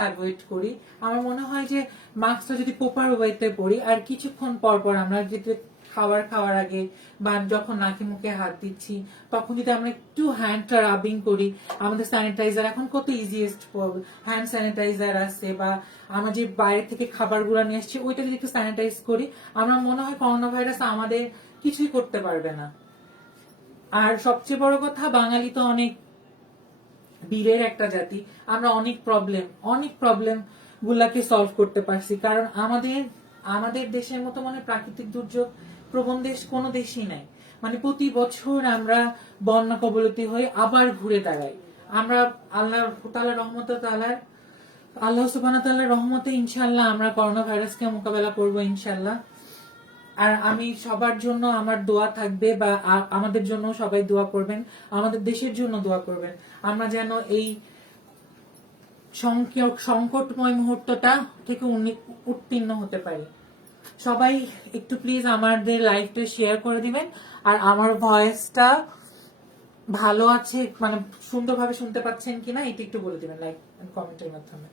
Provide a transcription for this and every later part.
Avoid করি। আমার মনে হয় যে মাস্কটা যদি প্রপার ওয়েতে পরি আর কিছুক্ষণ পর পর আমরা যদি খাওয়ার আগে বা যখন নাকি মুখে হাত দিচ্ছি তখন যদি আমরা একটু হ্যান্ডটা রাবিং করি, আমাদের স্যানিটাইজার এখন কত ইজিয়েস্ট হ্যান্ড স্যানিটাইজার আছে, বা আমরা যে বাইরে থেকে খাবারগুলো নিয়ে আসছি ওইটা যদি একটু স্যানিটাইজ করি, আমার মনে হয় করোনা ভাইরাস আমাদের কিছুই করতে পারবে না। আর সবচেয়ে বড় কথা, বাঙালি তো অনেক বীরের একটা জাতি, আমরা অনেক প্রবলেম গুলাকে সলভ করতে পারছি, কারণ আমাদের দেশের মতো মানে প্রাকৃতিক দুর্যোগ প্রবণ দেশ কোনো দেশই নাই। মানে প্রতি বছর আমরা বন্যা কবলিত হয়ে আবার ঘুরে দাঁড়াই। আমরা আল্লাহ সুবহানাহু ওয়া তাআলার রহমতে ইনশাআল্লাহ আমরা করোনা ভাইরাসকে মোকাবেলা করব ইনশাআল্লাহ। আর আমি সবার জন্য আমার দোয়া থাকবে, বা আমাদের জন্য সবাই দোয়া করবেন, আমাদের দেশের জন্য দোয়া করবেন, আমরা যেন এই সংকটময় মুহূর্তটা থেকে উত্তীর্ণ হতে পারি। সবাই একটু প্লিজ আমাদের লাইভটা শেয়ার করে দিবেন, আর আমার ভয়েসটা ভালো আছে মানে সুন্দরভাবে শুনতে পাচ্ছেন কিনা এটা একটু বলে দিবেন লাইক কমেন্টের মাধ্যমে।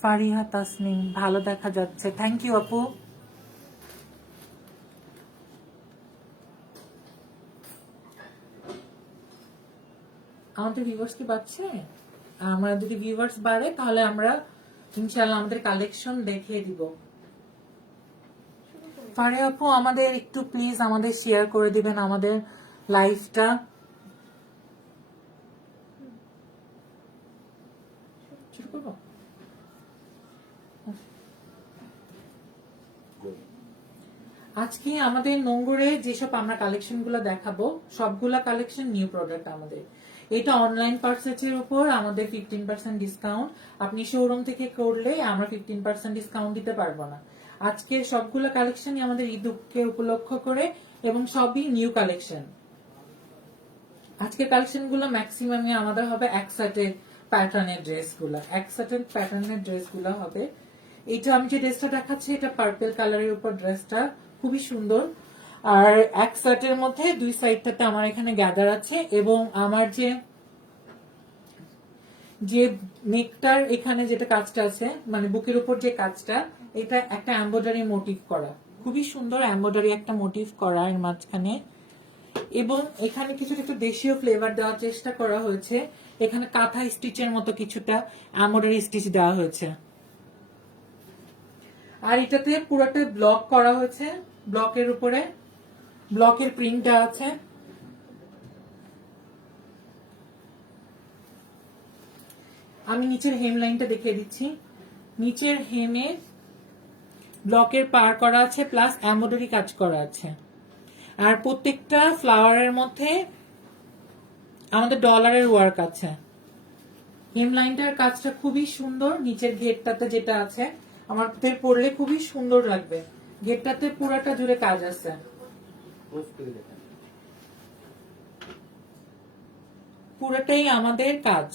ফারিহা তাসনিম, ভালো দেখা যাচ্ছে, থ্যাংক ইউ আপু। আমাদের ভিউয়ার্স কি বাড়ছে? আমরা যদি ভিউয়ার্স বাড়ে তাহলে আমরা ইনশাআল্লাহ আমাদের কালেকশন দেখিয়ে দিব। ফারিহা আপু, আমাদের একটু প্লিজ আমাদের শেয়ার করে দিবেন আমাদের লাইভটা। শুরু করবো? আজকে আমাদের নোংরে যেসব আমরা কালেকশন গুলো দেখাবো সবগুলা কালেকশন নিউ প্রোডাক্ট আমাদের। এটা অনলাইন পারচেজের উপর আমাদের 15% ডিসকাউন্ট, আপনি শোরুম থেকে করলে আমরা 15% ডিসকাউন্ট দিতে পারবো না। আজকের সবগুলো কালেকশনই আমাদের ঈদকে উপলক্ষ করে এবং সবই নিউ কালেকশন। আজকের কালেকশন গুলো ম্যাক্সিমামই আমাদের হবে একসাথে প্যাটার্নের ড্রেস গুলো হবে। এটা আমি যে ড্রেসটা দেখাচ্ছি এটা পার্পল কালারের উপর ড্রেসটা খুবই সুন্দর, আর এক সেটের মধ্যে দুই সাইডটাতে আমার এখানে গ্যাদার আছে, এবং আমার যে নেকটার এখানে যেটা কাজটা আছে মানে বুকের উপর যে কাজটা, এটা একটা এমব্রয়ডারি মোটিভ করা, খুবই সুন্দর এমব্রয়ডারি একটা মোটিভ করা এর মাঝখানে, এবং এখানে কিছুটা একটু দেশীয় ফ্লেভার দেওয়ার চেষ্টা করা হয়েছে। এখানে কাঁথা স্টিচের মতো কিছুটা এমব্রয়ডারি স্টিচ দেওয়া হয়েছে, আর এটাতে পুরোটা ব্লক করা হয়েছে, ব্লকের উপরে ব্লকের প্রিন্টটা আছে। আমি নিচের হেম লাইনটা দেখিয়ে দিচ্ছি, নিচের হেমে ব্লকের পার করা আছে প্লাস এমব্রয়ডারি কাজ করা আছে, আর প্রত্যেকটা ফ্লাওয়ারের মধ্যে আমাদের ডলারের ওয়ার্ক আছে। হেম লাইনটার কাজটা খুবই সুন্দর, নিচের ঘেরটাতে যেটা আছে আমার পরলে খুবই সুন্দর লাগবে, ঘেরটাতে পুরাটা জুড়ে কাজ আছে। পুরোটাই আমাদের কাজ।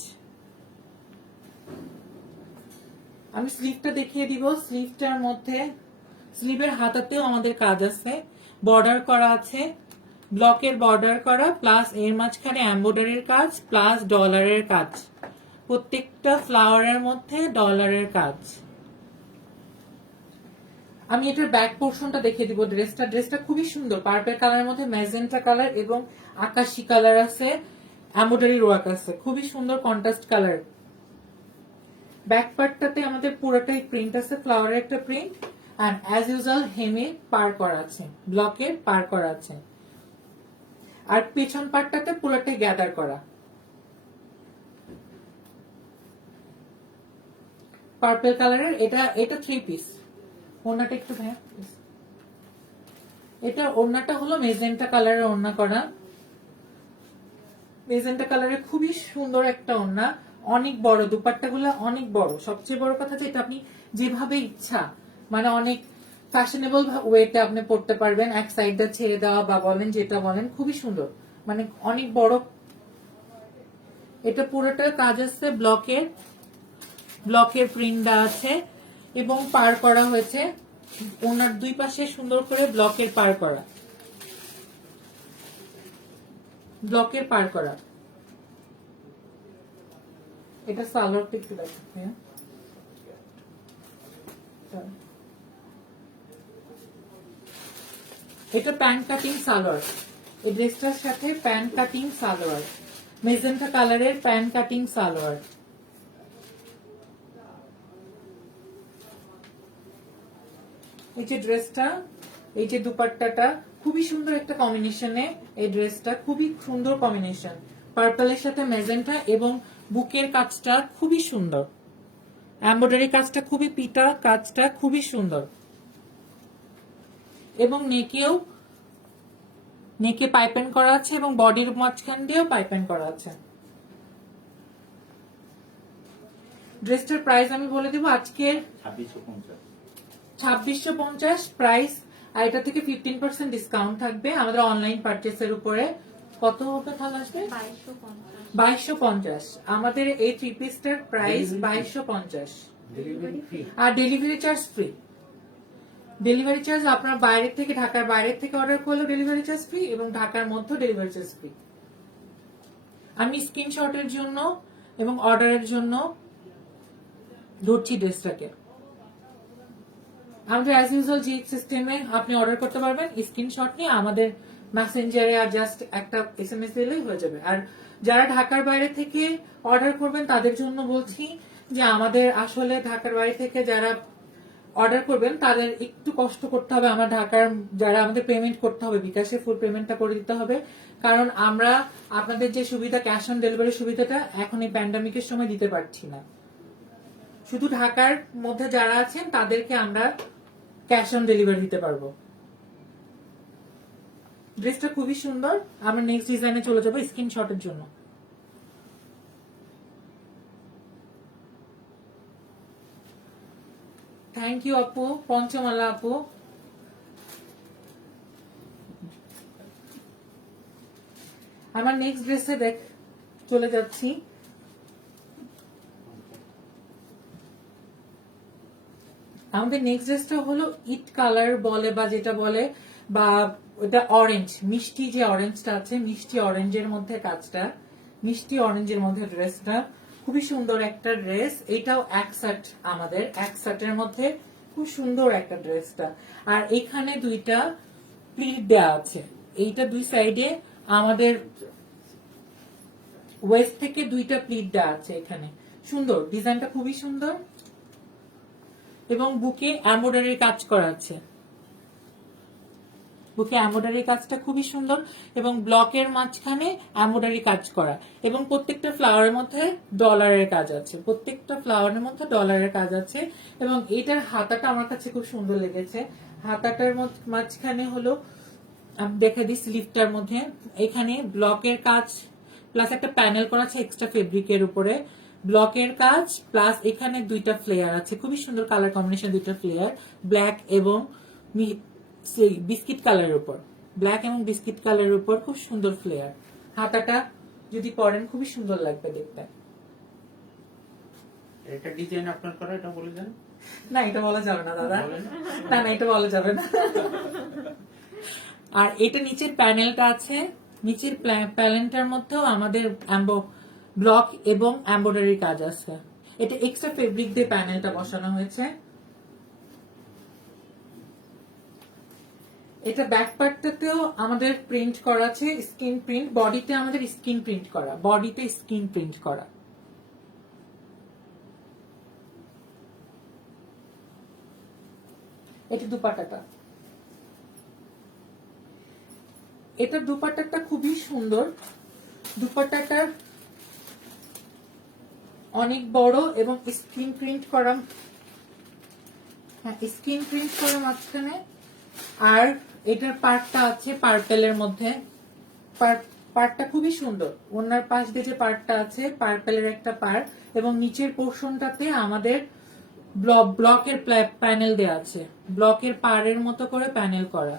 আমি স্লিভটা দেখিয়ে দিব, স্লিভটার মধ্যে স্লিভের হাতাতেও আমাদের কাজ আছে, বর্ডার করা আছে, ব্লকের বর্ডার করা প্লাস এর মাঝখানে এমব্রয়ডারির কাজ প্লাস ডলারের কাজ, প্রত্যেকটা ফ্লাওয়ারের মধ্যে ডলারের কাজ। আমি এটার ব্যাক পোর্শনটা দেখিয়ে দিব। ড্রেসটা খুবই সুন্দর, পার্পল কালারের মধ্যে ম্যাজেন্টা কালার এবং আকাশি কালার আছে, এমব্রয়ডারি ওয়ার্ক আছে, খুবই সুন্দর কন্ট্রাস্ট কালার। ব্যাক পার্টটাতে আমাদের পুরোটাই প্রিন্ট আছে, ফ্লাওয়ারের একটা প্রিন্ট, আর অ্যাজ ইউজুয়াল হেমে পার করা আছে, ব্লকের পার করা আছে, আর পেছন পার্টটাতে পুরোটাই গ্যাদার করা। পার্পল কালারের এটা 3 পিস। ওড়নাটা একটু ভাইয়া, এটা ওড়নাটা হলো মেজেন্টা কালারের ওড়না করা, মেজেন্টা কালারের খুবই সুন্দর একটা ওড়না, অনেক বড়, দুপাট্টাগুলো অনেক বড়। সবচেয়ে বড় কথা যে এটা আপনি যেভাবে ইচ্ছা মানে অনেক ফ্যাশনেবল ওয়েতে আপনি পড়তে পারবেন, এক সাইডটা ছেড়ে দেওয়া বা বলেন যেটা বলেন, খুবই সুন্দর, মানে অনেক বড়। এটা পুরোটা কাজ আছে, ব্লকের প্রিন্ট আছে এবং পার করা হয়েছে, ওনার দুই পাশে সুন্দর করে ব্লকের পার করা, ব্লকের পার করা। এটা সালোয়ারটা একটু দেখাচ্ছি। এটা প্যান্ট কাটিং সালোয়ার, এই ড্রেসটার সাথে প্যান্ট কাটিং সালোয়ার, মেজেন্টা কালারের প্যান্ট কাটিং সালোয়ার। এই যে ড্রেসটা, এই যে দুপাট্টাটা খুবই সুন্দর একটা কম্বিনেশনে, এই ড্রেসটা খুবই সুন্দর কম্বিনেশন, পার্পলের সাথে মেজেন্টা এবং বুকের কাজটা খুবই সুন্দর, এমব্রয়ডারি কাজটা খুবই পিটা, কাজটা খুবই সুন্দর এবং নেকে পাইপেন করা আছে এবং বডির মাঝখান দিয়েও পাইপেন করা আছে। ড্রেসটার প্রাইস আমি বলে দেবো আজকে 2650 প্রাইস, আর এটা থেকে 15% ডিসকাউন্ট থাকবে আমাদের অনলাইন পারচেসের উপরে। কত হবে তাহলে আসবে? 2250। আমাদের এই থ্রি পিসটার প্রাইস 2250 আর delivery charge free. Delivery charge আপনার বাইরে থেকে, ঢাকার বাইরে থেকে অর্ডার করলেও ডেলিভারি চার্জ ফ্রি এবং ঢাকার মধ্যে ডেলিভারি চার্জ ফ্রি। আমি স্ক্রিনশটের জন্য এবং অর্ডারের জন্য ধরছি ড্রেসটাকে। আমাদের অ্যাজ ইউজুয়াল জিএক্স সিস্টেমে আপনি অর্ডার করতে পারবেন, স্ক্রিনশট নিয়ে আমাদের মেসেঞ্জারে আর জাস্ট একটা এসএমএস দিলেই হয়ে যাবে। আর যারা ঢাকার বাইরে থেকে অর্ডার করবেন তাদের জন্য বলছি যে আমাদের আসলে ঢাকার বাইরে থেকে যারা অর্ডার করবেন তাদের একটু কষ্ট করতে হবে, আমার ঢাকার যারা আমাদের পেমেন্ট করতে হবে, বিকাশে ফুল পেমেন্টটা করে দিতে হবে, কারণ আমরা আপনাদের যে সুবিধা ক্যাশ অন ডেলিভারি সুবিধাটা এখন এই প্যান্ডামিকের সময় দিতে পারছি না। শুধু ঢাকার মধ্যে যারা আছেন তাদেরকে আমরা ক্যাশ অন ডেলিভারি দিতে পারবো। ড্রেসটা খুবই সুন্দর। আমরা নেক্সট ডিজাইনে চলে যাবো স্ক্রিনশটের জন্য। থ্যাংক ইউ আপু, পঞ্চমালা আপু। আমার নেক্সট ড্রেসে চলে যাচ্ছি। আমাদের নেক্সট ড্রেসটা হলো ইট কালার বলে বা যেটা বলে, বা ওটা অরেঞ্জ, মিষ্টি যে অরেঞ্জটা আছে, মিষ্টি অরেঞ্জের মধ্যে কাজটা, মিষ্টি অরেঞ্জের মধ্যে ড্রেসটা খুবই সুন্দর একটা ড্রেস। এটাও একসাট, আমাদের একসাটের মধ্যে খুব সুন্দর একটা ড্রেসটা। আর এখানে দুইটা প্লিট দেওয়া আছে, এইটা দুই সাইডে আমাদের ওয়েস্ট থেকে দুইটা প্লিট দেওয়া আছে এখানে, সুন্দর ডিজাইনটা খুবই সুন্দর এবং বুকে এমব্রয়ডারি কাজ করা আছে, বুকে এমব্রয়ডারি কাজটা খুবই সুন্দর এবং ব্লকের মাঝখানে এমব্রয়ডারি কাজ করা এবং প্রত্যেকটা ফ্লাওয়ারের মধ্যে ডলারের কাজ আছে, প্রত্যেকটা ফ্লাওয়ারের মধ্যে ডলারের কাজ আছে। এবং এটার হাতাটা আমার কাছে খুব সুন্দর লেগেছে, হাতাটার মাঝখানে হলো দেখে দিই স্লিভটার মধ্যে এখানে ব্লকের কাজ প্লাস একটা প্যানেল করা আছে এক্সট্রা ফেব্রিকের উপরে, ব্লকের কাজ প্লাস এখানে দুইটা ফ্লেয়ার আছে, খুবই সুন্দর কালার কম্বিনেশন, দুইটা ফ্লেয়ার ব্ল্যাক এবং বিস্কিট কালারের উপর, ব্ল্যাক এবং বিস্কিট কালারের উপর খুব সুন্দর ফ্লেয়ার। হাতাটা যদি পরেন খুবই সুন্দর লাগবে দেখতে। এটা ডিজাইন আপনার করা, এটা বলে দেন। না এটা বলা যাবে না দাদা, না না এটা বলা যাবে না। আর এটা নিচের প্যানেলটা আছে, নিচের প্যানেলটার মধ্যেও আমাদের ব্লক এবং এমব্রয়ডারি কাজ আছে, এটা এক্সট্রা ফেব্রিক দিয়ে প্যানেলটা বসানো হয়েছে। এটা ব্যাক পার্টটাতেও আমাদের প্রিন্ট করা আছে স্ক্রিন প্রিন্ট, বডিতে আমাদের স্ক্রিন প্রিন্ট করা, বডিতে স্ক্রিন প্রিন্ট করা। এটা দুপাট্টাটা, এটা দুপাট্টাটা খুবই সুন্দর, দুপাট্টাটা অনেক বড় এবং স্ক্রিন প্রিন্ট করা, হ্যাঁ স্ক্রিন প্রিন্ট করা মাঝখানে। আর এটার পার্টটা আছে পার্পেলের মধ্যে, পার্টটা খুবই সুন্দর, ওনার পাশ দিয়ে যে পার্টটা আছে পার্পেলের একটা পার্ট এবং নিচের পোর্শনটাতে আমাদের ব্লকের প্যানেল দেওয়া আছে, ব্লকের পাড়ের মতো করে প্যানেল করা।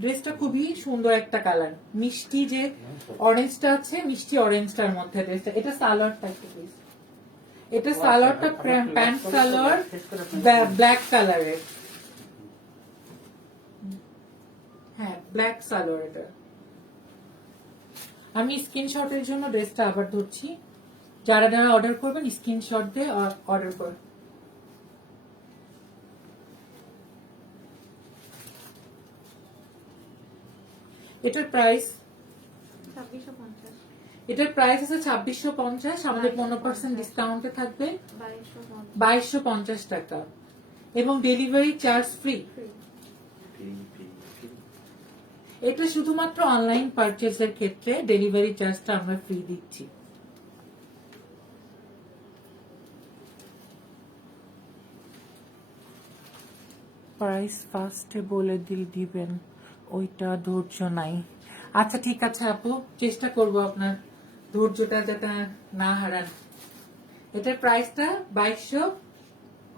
ড্রেসটা খুবই সুন্দর একটা কালার, মিষ্টি যে অরেঞ্জটা আছে, মিষ্টি অরেঞ্জটার মধ্যে ড্রেসটা। এটা সালোয়ারটা একটু প্লিজ, এটা সালোয়ারটা প্যান্ট সালোয়ার ব্ল্যাক কালারের, হ্যাঁ ব্ল্যাক সালোয়ার এটা। আমি স্ক্রিনশটের জন্য ড্রেসটা আবার ধরছি, যারা যারা অর্ডার করবেন স্ক্রিনশট দিয়ে অর্ডার করবেন। এটার প্রাইস 2650, এটার প্রাইস আছে 2650, আমাদের 15% ডিসকাউন্টে থাকবে 2250 টাকা এবং ডেলিভারি চার্জ ফ্রি। এটা শুধুমাত্র অনলাইন পারচেজের ক্ষেত্রে ডেলিভারি চার্জটা আমরা ফ্রি দিচ্ছি। প্রাইস ফার্স্টে বলে দিবেন, ওইটা ধৈর্য নাই। আচ্ছা ঠিক আছে আপু, চেষ্টা করব আপনার ধৈর্যটা যাতে না হারান। এটার প্রাইসটা 2200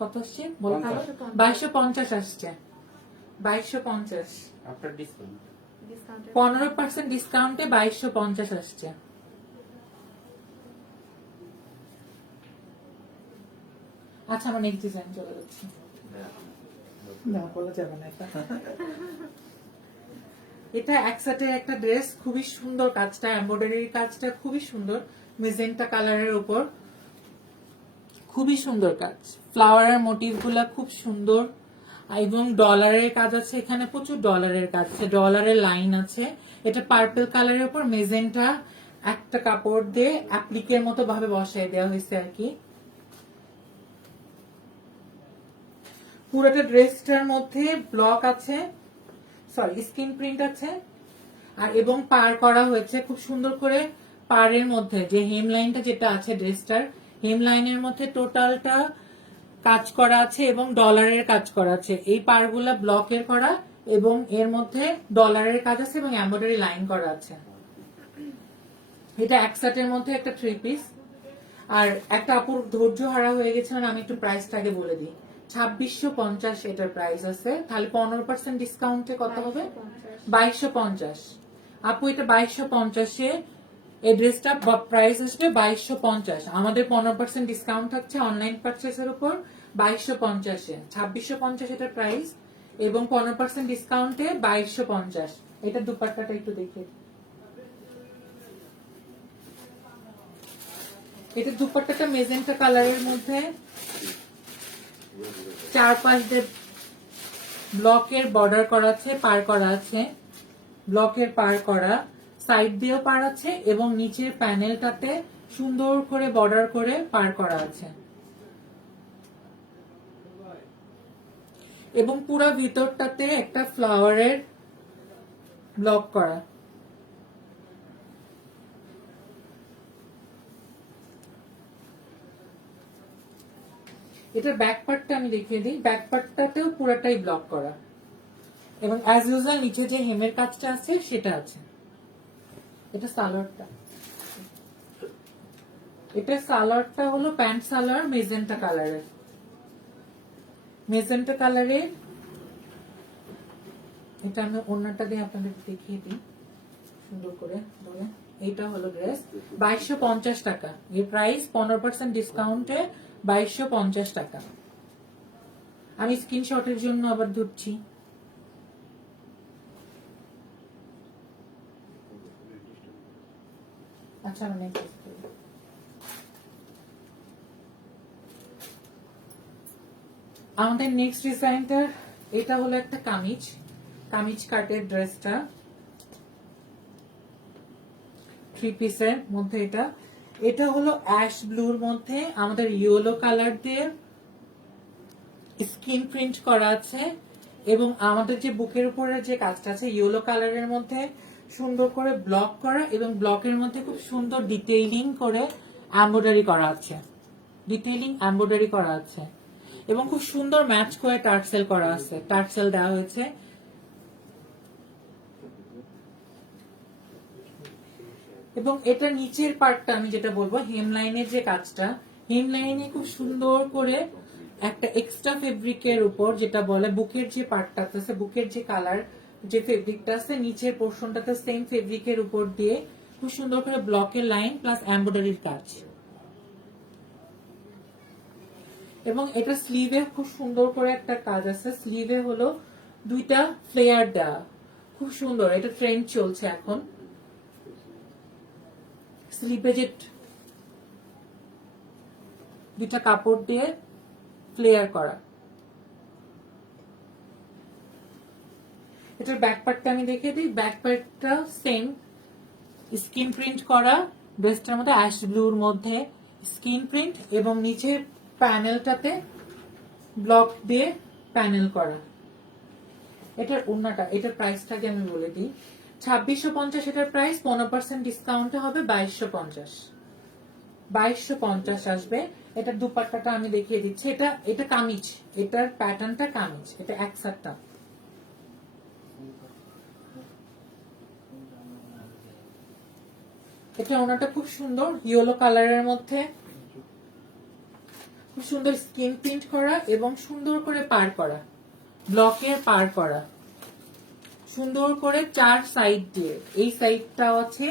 কত আসছে বলতে হবে, 2250 আসছে, 2250। আপনার ডিসকাউন্ট 15% ডিসকাউন্টে 2250 আসছে। আচ্ছা আমার নেক্সট ডিজাইন চলে যাচ্ছে, না বলা যাবে না এটা। এটা একসাথের একটা ড্রেস, খুবই সুন্দর কাজটা, এমব্রয়ডারির কাজটা খুবই সুন্দর, মেজেন্টা কালারের উপর খুবই সুন্দর কাজ, ফ্লাওয়ারের মোটিভ গুলা খুব সুন্দর এবং ডলারের কাজ আছে এখানে, প্রচুর ডলারের কাজ আছে, ডলারের লাইন আছে। এটা পার্পল কালারের উপর মেজেন্টা একটা কাপড় দিয়ে অ্যাপ্লিকের মতো ভাবে বসায় দেওয়া হয়েছে আর কি। পুরোটা ড্রেসটার মধ্যে ব্লক আছে, সরি স্ক্রিন প্রিন্ট আছে, আর এবং পার করা হয়েছে খুব সুন্দর করে। পাড়ের মধ্যে যে হেম লাইনটা যেটা আছে ড্রেসটার, হেম লাইনের মধ্যে টোটালটা কাজ করা আছে এবং ডলারের কাজ করা আছে। এই পাড়গুলা ব্লকের করা এবং এর মধ্যে ডলারের কাজ আছে এবং এমব্রয়ডারি লাইন করা আছে। এটা এক সেটের মধ্যে একটা 3 পিস। আর একটা আপুর ধৈর্য হারা হয়ে গেছে, মানে আমি একটু প্রাইসটা আগে বলে দিই। 2650 এটার প্রাইস আছে, তাহলে 15% ডিসকাউন্টে কত হবে? 2250। আপু এটা 2250-এ এই ড্রেসটা প্রাইস আসবে 2250। আমাদের 15% ডিসকাউন্ট থাকছে অনলাইন পারচেসের উপর 2250-এ। 2650 এটার প্রাইস এবং 15% ডিসকাউন্টে 2250। এটা দুপাট্টাটা একটু দেখে, এটা দুপাট্টাটা মেজেন্টা কালারের মধ্যে চারপাশ দিয়ে ব্লকের বর্ডার করা আছে, পার করা আছে, ব্লকের পার করা, সাইড দিয়েও পার আছে এবং নিচের প্যানেলটাতে সুন্দর করে বর্ডার করে পার করা আছে এবং পুরো ভিতরটাতে একটা ফ্লাওয়ারের ব্লক করা। এটার ব্যাক পার্টটা আমি দেখিয়ে দিই, ব্যাক পার্টটাতেও পুরোটাই ব্লক করা এবং অ্যাজ ইউজুয়াল নিচে যে হেমের কাজটা আছে সেটা আছে। এটা সালোয়ারটা, এটা সালোয়ারটা হলো প্যান্ট সালোয়ার মেজেন্টা কালারের, মেজেন্টা কালারের। এটা আমি অন্যটা দিয়ে আপনাদের দেখিয়ে দিই সুন্দর করে ধরে। এটা হলো ড্রেস 2250 টাকা, এর প্রাইস 15% ডিসকাউন্টে 2250 টাকা। আমি স্ক্রিনশটের জন্য আবার ধরছি। আচ্ছা আমি next করি। আমাদের নেক্সট ডিজাইনটা, এটা হলো একটা কামিজ, কামিজ কাটের ড্রেসটা 3 পিসের মধ্যে। এটা এটা হলো অ্যাশ ব্লুর মধ্যে আমাদের ইয়েলো কালার দিয়ে স্কিন প্রিন্ট করা আছে এবং আমাদের যে বুকের উপরে যে কাজটা আছে ইয়েলো কালারের মধ্যে সুন্দর করে ব্লক করা এবং ব্লকের মধ্যে খুব সুন্দর ডিটেইলিং করে এমব্রয়ডারি করা আছে, ডিটেইলিং এমব্রয়ডারি করা আছে এবং খুব সুন্দর ম্যাচ করে টার্সেল করা আছে, টার্সেল দেওয়া হয়েছে। এবং এটা নিচের পার্টটা আমি যেটা বলবো, হেমলাইনের যে কাজটা, হেমলাইনে খুব সুন্দর করে একটা এক্সট্রা ফেব্রিকের উপর যেটা বলে বুকের যে পার্টটা আছে, বুকের যে কালার যে ফেব্রিকটা আছে নিচের পোর্শনটাতে সেম ফেব্রিকের উপর দিয়ে খুব সুন্দর করে ব্লকের লাইন প্লাস এমব্রয়ডারির কাজ। এবং এটা স্লিভে খুব সুন্দর করে একটা কাজ আছে, স্লিভে হলো দুইটা ফ্লেয়ার দেওয়া, খুব সুন্দর, এটা ট্রেন্ড চলছে এখন। স্লিপেজের দুটা কাপড় দিয়ে ফ্লেয়ার করা। এটার ব্যাক পার্টটা আমি দেখিয়ে দিই। ব্যাক পার্টটা সেম স্কিন প্রিন্ট করা, ড্রেসটার মধ্যে অ্যাশ ব্লুর মধ্যে স্কিন প্রিন্ট, এবং নিচে প্যানেলটাতে ব্লক দিয়ে প্যানেল করা। এটার ওড়নাটা, এটার প্রাইসটাকে আমি বলে দিই। 2650 এটার প্রাইস, 15% ডিসকাউন্টে হবে 2250। 2250 আসবে। এটার দুপাট্টাটা আমি দেখিয়ে দিচ্ছি। এটা কামিজ, এটার প্যাটার্নটা কামিজ, এটা একসাথটা। এটা ওনাটা খুব সুন্দর, ইয়েলো কালারের মধ্যে খুব সুন্দর স্কিন প্রিন্ট করা এবং সুন্দর করে পার করা, ব্লকের পার করা, সুন্দর করে 4 সাইড দিয়ে। এই সাইডটাও আছে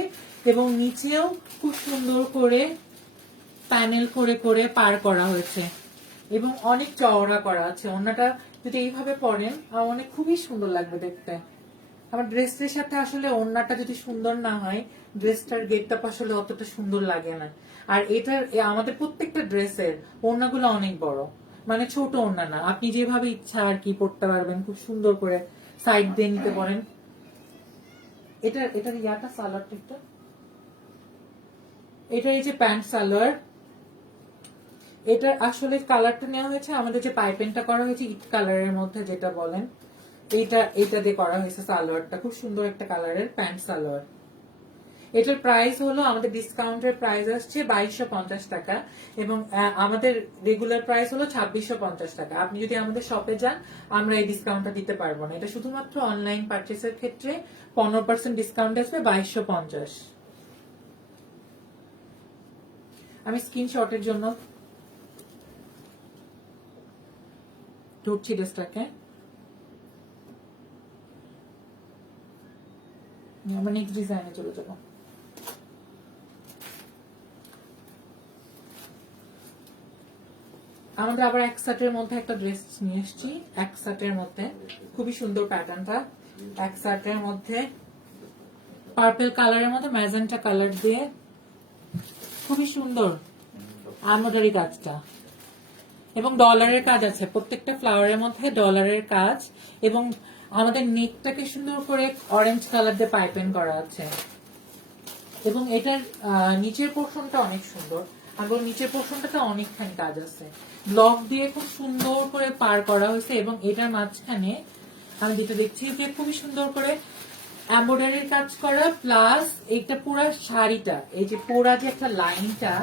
এবং নিচেও খুব সুন্দর করে প্যানেল করে করে পার করা হয়েছে এবং অনেক চওড়া করা আছে। ওনাটা যদি এইভাবে পরেন অনেক খুবই সুন্দর লাগবে দেখতে। আমার ড্রেসের সাথে আসলে ওড়নাটা যদি সুন্দর না হয়, ড্রেসটার গেটআপ আসলে অতটা সুন্দর লাগে না। আর এটার আমাদের প্রত্যেকটা ড্রেসের ওড়নাগুলো অনেক বড়, মানে ছোট ওড়না না, আপনি যেভাবে ইচ্ছা আর কি পড়তে পারবেন, খুব সুন্দর করে সাইড দিয়ে নিতে পারেন। এটার ইয়াটা সালোয়ারটা একটু, এটার এই যে প্যান্ট সালোয়ার, এটার আসলে কালারটা নেওয়া হয়েছে আমাদের যে পাইপেনটা করা হয়েছে ইট কালারের মধ্যে যেটা বলেন, এইটা দিয়ে করা হয়েছে সালোয়ারটা। খুব সুন্দর একটা কালারের প্যান্ট সালোয়ার। এটার প্রাইস হলো, আমাদের ডিসকাউন্টের প্রাইস আসছে 2250 টাকা এবং আমাদের রেগুলার প্রাইস হলো 2650 টাকা। আপনি যদি আমাদের শপে যান আমরা এই ডিসকাউন্টটা দিতে পারবো না। এটা শুধুমাত্র অনলাইন পারচেসের ক্ষেত্রে 15% ডিসকাউন্ট আসবে 2250। আমি স্ক্রিনশটের জন্য ধরছি ড্রেসটাকে। আমরা নেক্সট ডিজাইনে চলে যাবো। আমাদের আবার এক সাটের মধ্যে একটা ড্রেস নিয়ে এসেছি। এক সাটের মধ্যে খুবই সুন্দর প্যাটার্নটা। এক সাটের মধ্যে পার্পল কালারের মধ্যে ম্যাজেন্টা কালার দিয়ে খুবই সুন্দর এমব্রয়ডারি কাজটা এবং ডলারের কাজ আছে। প্রত্যেকটা ফ্লাওয়ারের মধ্যে ডলারের কাজ এবং আমাদের নেকটাকে সুন্দর করে অরেঞ্জ কালার দিয়ে পাইপেন করা আছে এবং এটার নিচের পোর্শনটা অনেক সুন্দর। আবার নিচের পোর্শনটাতে অনেকখানি কাজ আছে, ব্লক দিয়ে খুব সুন্দর করে পার করা হয়েছে এবং এটার মাঝখানে আমি যেটা দেখছি যে খুবই সুন্দর করে এমব্রয়ডারির কাজ করা, প্লাস এইটা পুরো শাড়িটা, এই যে পুরা যে একটা লাইনটা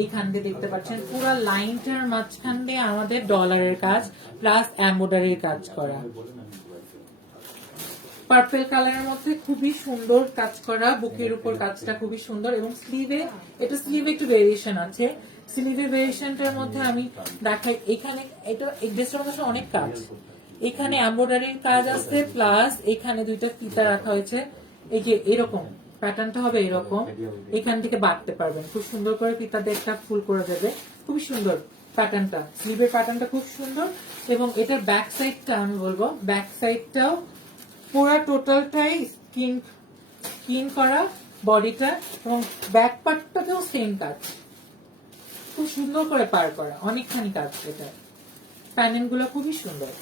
এইখান দিয়ে দেখতে পাচ্ছেন, পুরো লাইনটার মাঝখান দিয়ে আমাদের ডলারের কাজ প্লাস এমব্রয়ডারির কাজ করা। পার্পল কালারের মধ্যে খুবই সুন্দর কাজ করা, বুকের উপর কাজটা খুবই সুন্দর এবং স্লিভে একটু ভেরিয়েশন আছে। স্লিভের ভেরিয়েশনটার মধ্যে আমি দেখাই, এখানে এটা এই ড্রেসটার মধ্যে অনেক কাজ, এখানে এমব্রয়ডারির কাজ আছে প্লাস এখানে দুইটা ফিতা রাখা হয়েছে। এই যে এরকম প্যাটার্নটা হবে এরকম, এখান থেকে বাঁধতে পারবেন খুব সুন্দর করে, ফিতা দিয়ে একটা ফুল করে দেবে, খুবই সুন্দর প্যাটার্নটা। স্লিভের প্যাটার্নটা খুব সুন্দর এবং এটার ব্যাক সাইডটা আমি বলবো, ব্যাক সাইডটাও পুরো টোটালটাই স্কিন করা বডিটা এবং ব্যাক পার্টটাতেও সেম কাজ, খুব সুন্দর করে পার করা, অনেকখানি কাজ। এটা প্যানেল গুলো খুবই সুন্দর।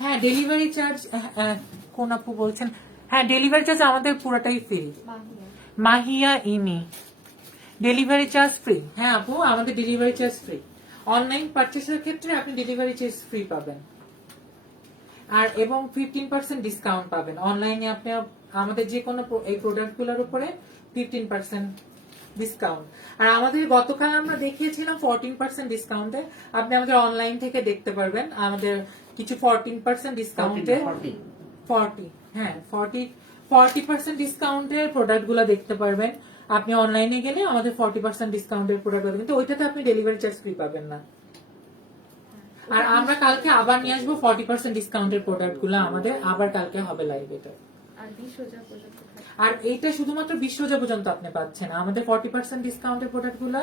হ্যাঁ ডেলিভারি চার্জ, কোন আপু বলছেন? হ্যাঁ ডেলিভারি চার্জ আমাদের পুরোটাই free. Mahiya Imi, delivery charge free. হ্যাঁ আপু আমাদের ডেলিভারি চার্জ ফ্রি। অনলাইন পারচেসের ক্ষেত্রে আপনি ডেলিভারি চার্জ ফ্রি পাবেন আর এবং 15% ডিসকাউন্ট পাবেন। অনলাইনে আপনি আমাদের যে কোনো এই প্রোডাক্টগুলোর উপরে 15% ডিসকাউন্ট। আর আমাদের গতকাল আমরা দেখিয়েছিলাম 14% ডিসকাউন্টে, আপনি আমাদের অনলাইন থেকে দেখতে পারবেন আমাদের কিছু 14% ডিসকাউন্টে 40% ডিসকাউন্টের প্রোডাক্টগুলো দেখতে পারবেন। আপনি অনলাইনে গেলে আমাদের 40% ডিসকাউন্টের প্রোডাক্ট পাবেন, কিন্তু ওইটাতে আপনি ডেলিভারি চার্জ ফ্রি পাবেন না। আর আমরা কালকে আবার নিয়ে আসবো 40% ডিসকাউন্টের প্রোডাক্টগুলো, আমাদের আবার কালকে হবে লাইভ এটা। আর এইটা শুধুমাত্র 20 রোজা পর্যন্ত আপনি পাচ্ছেন, আমাদের 40% ডিসকাউন্টের প্রোডাক্টগুলো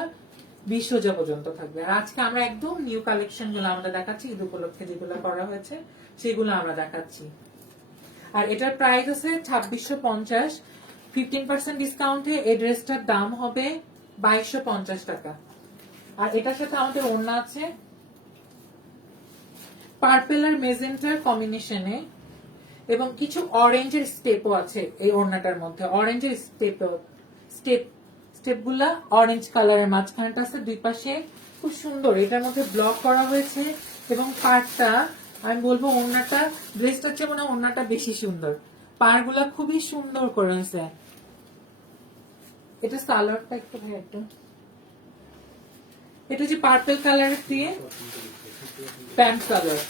20 রোজা পর্যন্ত থাকবে। আর আজকে আমরা একদম নিউ কালেকশন গুলো আমরা দেখাচ্ছি, ঈদ উপলক্ষে যেগুলো করা হয়েছে সেগুলো আমরা দেখাচ্ছি। আর এটার প্রাইস আছে 2650। 15% ডিসকাউন্টে এই ড্রেসটার দাম হবে 2250 টাকা। আর এটার সাথে আমাদের ওড়না আছে পার্পল আর মেজেন্টার কম্বিনেশনে, এবং কিছু অরেঞ্জের স্টেপও আছে এই ওড়নাটার মধ্যে। অরেঞ্জের স্টেপগুলা অরেঞ্জ কালারের, মাঝখানটা আছে দুই পাশে খুব সুন্দর এটার মধ্যে ব্লক করা হয়েছে। এবং পাড়টা আমি বলবো ওড়নাটা, ড্রেসটার চেয়ে মনে হয় ওড়নাটা বেশি সুন্দর। পাড়গুলা খুবই সুন্দর করেছে। এটা সালোয়ারটা একটু ভাই একটু, এটা যে পার্পল কালারের দিয়ে প্যান্ট কালার।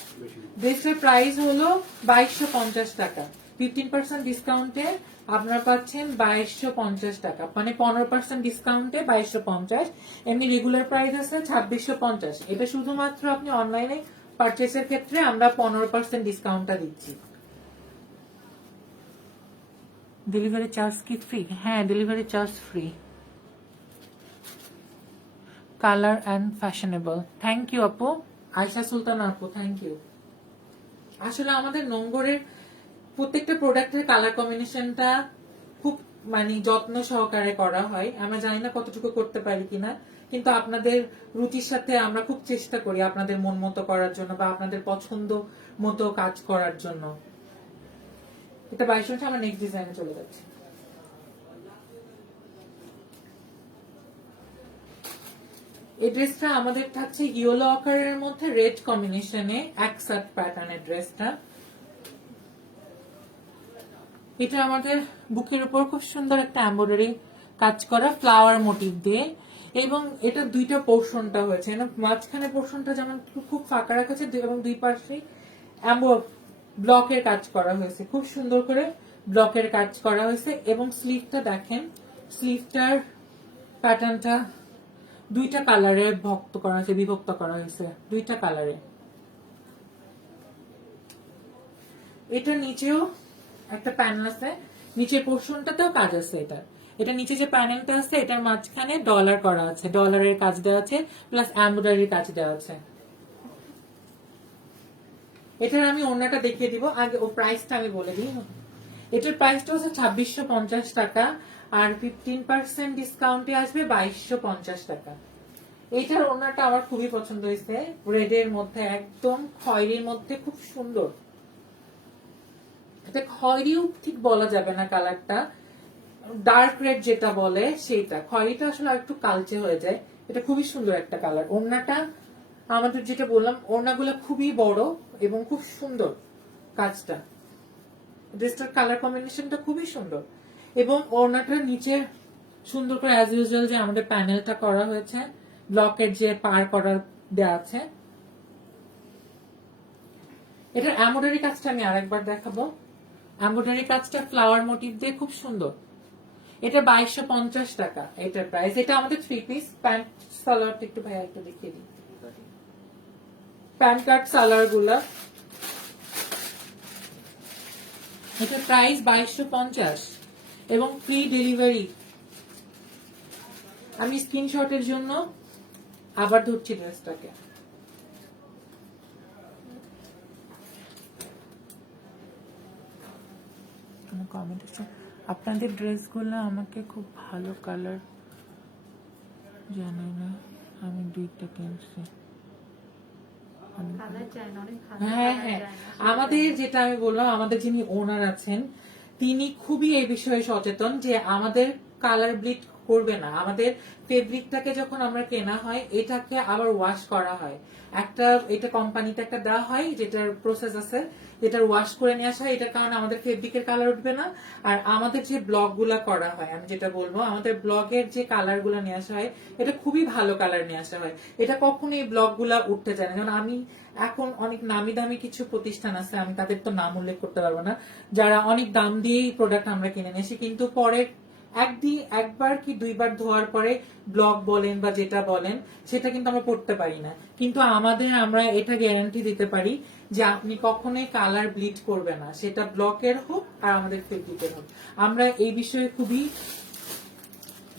ড্রেসটার প্রাইস হলো 2250 টাকা। 15% ডিসকাউন্টে আপনারা পাচ্ছেন 2250 টাকা, মানে 15% ডিসকাউন্টে 2250। এমনি রেগুলার প্রাইস আছে 2650। এটা শুধুমাত্র আপনি অনলাইনে পারচেসের ক্ষেত্রে আমরা 15% ডিসকাউন্টটা দিচ্ছি। ডেলিভারি চার্জ কি ফ্রি? হ্যাঁ, delivery charge free. Colour and fashionable, thank you আপু। আয়শা সুলতান আপু, থ্যাংক ইউ। আসলে আমাদের নোংরের প্রত্যেকটা প্রোডাক্টের কালার কম্বিনেশনটা খুব মানে যত্ন সহকারে করা হয়। আমরা জানি না কতটুকু করতে পারি কিনা, কিন্তু আপনাদের রুচির সাথে আমরা খুব চেষ্টা করি আপনাদের মন মতো করার জন্য বা আপনাদের পছন্দ মতো কাজ করার জন্য। এটা 22 আমরা নেক্সট ডিজাইনে চলে যাচ্ছি। এই ড্রেসটা আমাদের থাকছে ইয়েলো আকারের মধ্যে রেড কম্বিনেশনে একসাথ প্যাটার্নের ড্রেসটা। এটা আমাদের বুকের উপর খুব সুন্দর একটা এমব্রয়ডারি কাজ করা ফ্লাওয়ার মোটিভ দিয়ে, এবং এটা দুইটা পোর্শনটা হয়েছে। মাঝখানে পোর্শনটা যেমন খুব ফাঁকা রাখা আছে এবং দুই পাশে ব্লকের কাজ করা হয়েছে, খুব সুন্দর করে ব্লকের কাজ করা হয়েছে। এবং স্লিভটা দেখেন, স্লিভটার প্যাটার্নটা দুইটা কালারে বিভক্ত করা হয়েছে, দুইটা কালারে। এটা নিচেও একটা প্যানেল আছে, নিচের পোর্শনটাতেও কাজ আছে। এটা নিচে যে প্যানেলটা আছে এটার মাঝখানে ডলার করা আছে, ডলারের কাজ দেওয়া আছে, প্লাস এমব্রয়ডারির কাজ দেওয়া আছে। এটার আমি ওড়নাটা দেখিয়ে দিব, আগে ও প্রাইসটা আমি বলে দিই। এটার প্রাইসটা হচ্ছে 2650 টাকা, আর 15% ডিসকাউন্টে আসবে 2250 টাকা। এইটার ওড়নাটা আমার খুবই পছন্দ হয়েছে, রেডের মধ্যে একদম খয়েরির মধ্যে খুব সুন্দর। এটা খয়েরিও ঠিক বলা যাবে না, কালারটা ডার্ক রেড যেটা বলে সেইটা। খয়েরিটা আসলে একটু কালচে হয়ে যায়। এটা খুবই সুন্দর একটা কালার। ওড়নাটা আমাদের যেটা বললাম, ওড়নাগুলো খুবই বড় এবং খুব সুন্দর কাজটা। ড্রেসটার কালার কম্বিনেশনটা খুবই সুন্দর, এবং ওড়নাটার নিচে সুন্দর করে অ্যাজ ইউজুয়াল যে আমাদের প্যানেলটা করা হয়েছে, ব্লকের যে পার করার দেওয়া আছে। এটার এমব্রয়ডারি কাজটা আমি আরেকবার দেখাবো। এমব্রয়ডারি কাজটা ফ্লাওয়ার মোটিভ দিয়ে খুব সুন্দর। এটা 2250 টাকা এটার প্রাইস। এটা আমাদের 3 পিস প্যান্ট সালোয়ারটা একটু ভাইয়া একটু দেখিয়ে দিই। প্যান্ট কাট সালোয়ার গুলা, এটা প্রাইস 2250 এবং ফ্রি ডেলিভারি। আমি স্ক্রিনশটের জন্য আবার ধরছি ড্রেসটাকে। কমেন্ট আপনাদের ড্রেসগুলো আমাকে খুব ভালো কালার জানাই না, আমি দুইটা কিনছি। হ্যাঁ হ্যাঁ, আমাদের যেটা আমি বললাম, আমাদের যিনি ওনার আছেন তিনি খুবই এই বিষয়ে সচেতন যে আমাদের কালার ব্লিড করবে না। আমাদের ফেব্রিকটাকে যখন আমরা কেনা হয় এটাকে আবার ওয়াশ করা হয়, এটা কোম্পানিতে একটা দেওয়া হয় যেটার প্রসেস আছে, যেটার ওয়াশ করে নিয়ে আসা হয়। এটার কারণে আমাদের ফেব্রিকের কালার উঠবে না। আর আমাদের যে ব্লক গুলা করা হয়, আমি যেটা বলবো, আমাদের ব্লকের যে কালার গুলা নিয়ে আসা হয় এটা খুবই ভালো কালার নিয়ে আসা হয়। এটা কখনো এই ব্লক গুলা উঠতে চায় না। যেমন আমি এখন অনেক নামি দামি কিছু প্রতিষ্ঠান আছে, আমি তাদের তো নাম উল্লেখ করতে পারবো না, যারা অনেক দাম দিয়েই প্রোডাক্ট আমরা কিনে নিয়েছি, কিন্তু পরে একবার কি দুইবার ধোয়ার পরে ব্লক বলেন বা যেটা বলেন সেটা কিন্তু আমরা পড়তে পারি না। কিন্তু আমরা এটা গ্যারান্টি দিতে পারি যে আপনি কখনোই কালার ব্লিড করবে না, সেটা ব্লকের হোক আর আমাদের ফেব্রিকের হোক। আমরা এই বিষয়ে খুবই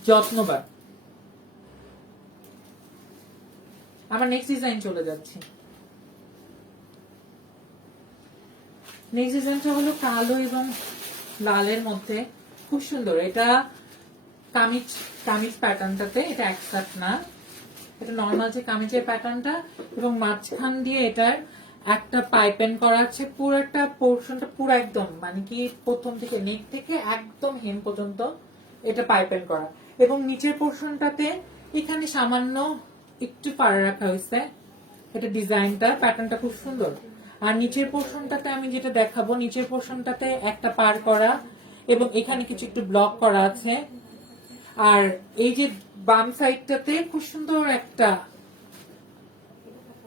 যত্নবান। আমরা নেক্সট ডিজাইন চলে যাচ্ছি। নেক্সট ডিজাইনটা হলো কালো এবং লালের মধ্যে, খুব সুন্দর। এটা কামিজ কামিজ প্যাটার্নটাতে, এটা একসাথ না, এটা নর্মাল যে কামিজের প্যাটার্নটা, এবং মাঝখান দিয়ে এটার একটা পাইপেন করা আছে। পুরোটা পোর্শনটা পুরো একদম মানে কি প্রথম থেকে নেক থেকে একদম হেম পর্যন্ত এটা পাইপেন করা, এবং নিচের পোর্শনটাতে এখানে সামান্য একটু পাড়া রাখা হয়েছে। এটা ডিজাইনটা প্যাটার্নটা খুব সুন্দর। আর নিচের পোর্শনটাতে আমি যেটা দেখাবো, নিচের পোর্শনটাতে একটা পার করা এবং এখানে কিছু একটু ব্লক করা আছে। আর এই যে বাম সাইডটাতে খুব সুন্দর একটা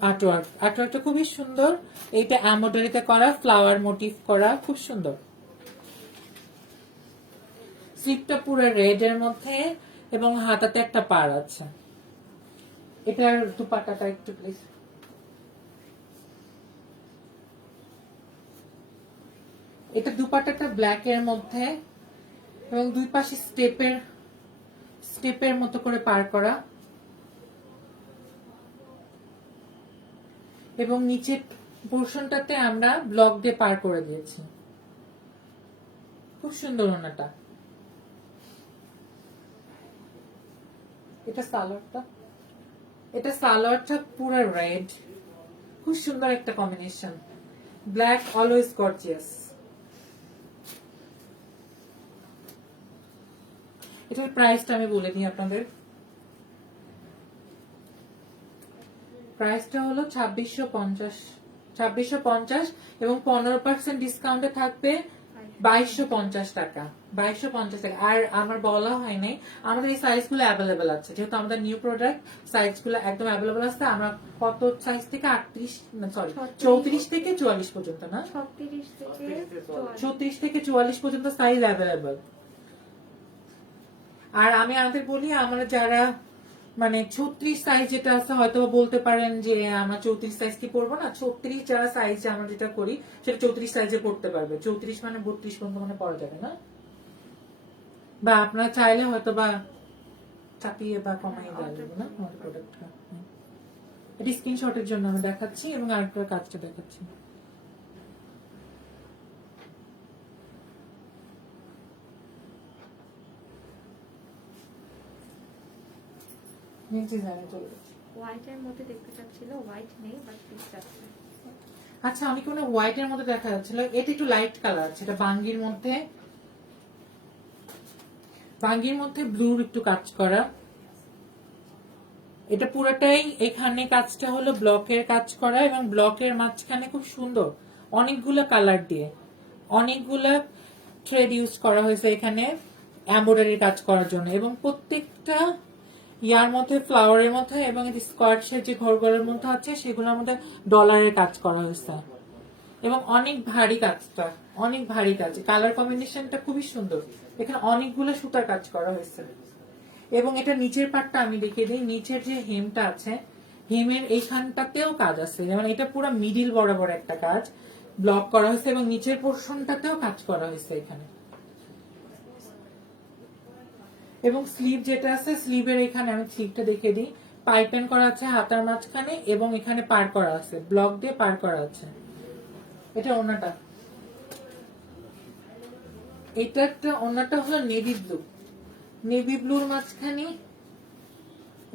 আর্টওয়ার্কটা খুবই সুন্দর। এইটা এমব্রয়ডারিতে করা, ফ্লাওয়ার মোটিভ করা, খুব সুন্দর। স্লিপটা পুরো রেড এর মধ্যে এবং হাতাতে একটা পার আছে। এটার দুপাট্টাটা একটু প্লিজ। এটা দুপাট্টাটা ব্ল্যাক এর মধ্যে এবং দুই পাশে স্টেপের মতো করে পার করা, এবং নিচের পোর্শনটাতে আমরা ব্লক দিয়ে পার করে দিয়েছি। খুব সুন্দর ওনাটা। এটা সালোয়ারটা পুরো রেড, খুব সুন্দর একটা কম্বিনেশন। Black always gorgeous. এটার প্রাইসটা আমি বলে দিই আপনাদের। প্রাইসটা হলো 2650 এবং 15% ডিসকাউন্টে থাকবে 2250 টাকা। 2250 টাকা। আর আমার বলা হয় নাই, আমাদের এই সাইজ গুলো অ্যাভেলেবেল আছে, যেহেতু আমাদের নিউ প্রোডাক্ট, সাইজ গুলো একদম অ্যাভেলেবেল আছে। আমরা কত সাইজ থেকে 34 থেকে 44 পর্যন্ত, না 36 থেকে 44 পর্যন্ত সাইজ অ্যাভেলেবেল। আর আমি আমাদের বলি, আমরা যারা মানে 36 সাইজ যেটা আছে, হয়তো বলতে পারেন যে আমরা 34 সাইজ কি পরবো না, 36 যারা সাইজ আমরা যেটা করি সেটা 34 সাইজে পড়তে পারবে। 34 মানে 32 পর্যন্ত মানে পরা যাবে না, বা আপনারা চাইলে হয়তো বা চাপিয়ে বা কমাইয়ে দেওয়া যাবে না আমাদের প্রোডাক্টটা। এটা স্ক্রিনশটের জন্য আমি দেখাচ্ছি এবং আরেকটা কাজটা দেখাচ্ছি। হোয়াইটের মধ্যে দেখতে চাচ্ছিল, হোয়াইট নেই বাট পিস আছে। আচ্ছা, আমি কোনো হোয়াইটের মধ্যে দেখা যাচ্ছিল, এটা একটু লাইট কালার আছে। এটা বাঙ্গির মধ্যে ব্লুর একটু কাজ করা। এটা পুরোটাই এখানে কাজটা হলো ব্লকের কাজ করা, এবং ব্লকের মাঝখানে খুব সুন্দর অনেকগুলো কালার দিয়ে অনেকগুলা থ্রেড ইউজ করা হয়েছে এখানে এমব্রয়ডারি কাজ করার জন্য, এবং প্রত্যেকটা ইয়ার মধ্যে ফ্লাওয়ারের মধ্যে এবং স্কোয়ার শেপ যে ঘরের মধ্যে আছে সেগুলোর মধ্যে ডলারের কাজ করা হয়েছে, এবং অনেক ভারী কাজটা, অনেক ভারী কাজ। কালার কম্বিনেশনটা খুবই সুন্দর। এখানে অনেকগুলো সুতার কাজ করা হয়েছে, এবং এটা নিচের পাটটা আমি দেখিয়ে দিই। নিচের যে হেমটা আছে, হেমের এইখানটাতেও কাজ আছে, যেমন এটা পুরো মিডিল বরাবর একটা কাজ ব্লক করা হয়েছে, এবং নিচের পোর্শনটাতেও কাজ করা হয়েছে এখানে। এবং স্লিভ যেটা আছে, স্লিভের এখানে আমি স্লিভটা দেখিয়ে দিই। পাইপেন করা আছে হাতার মাঝখানে, এবং এখানে পার করা আছে, ব্লক দিয়ে পার করা আছে। এটা ওনাটা, এটা একটা ওনাটা হলো নেভি ব্লুর মাঝখানে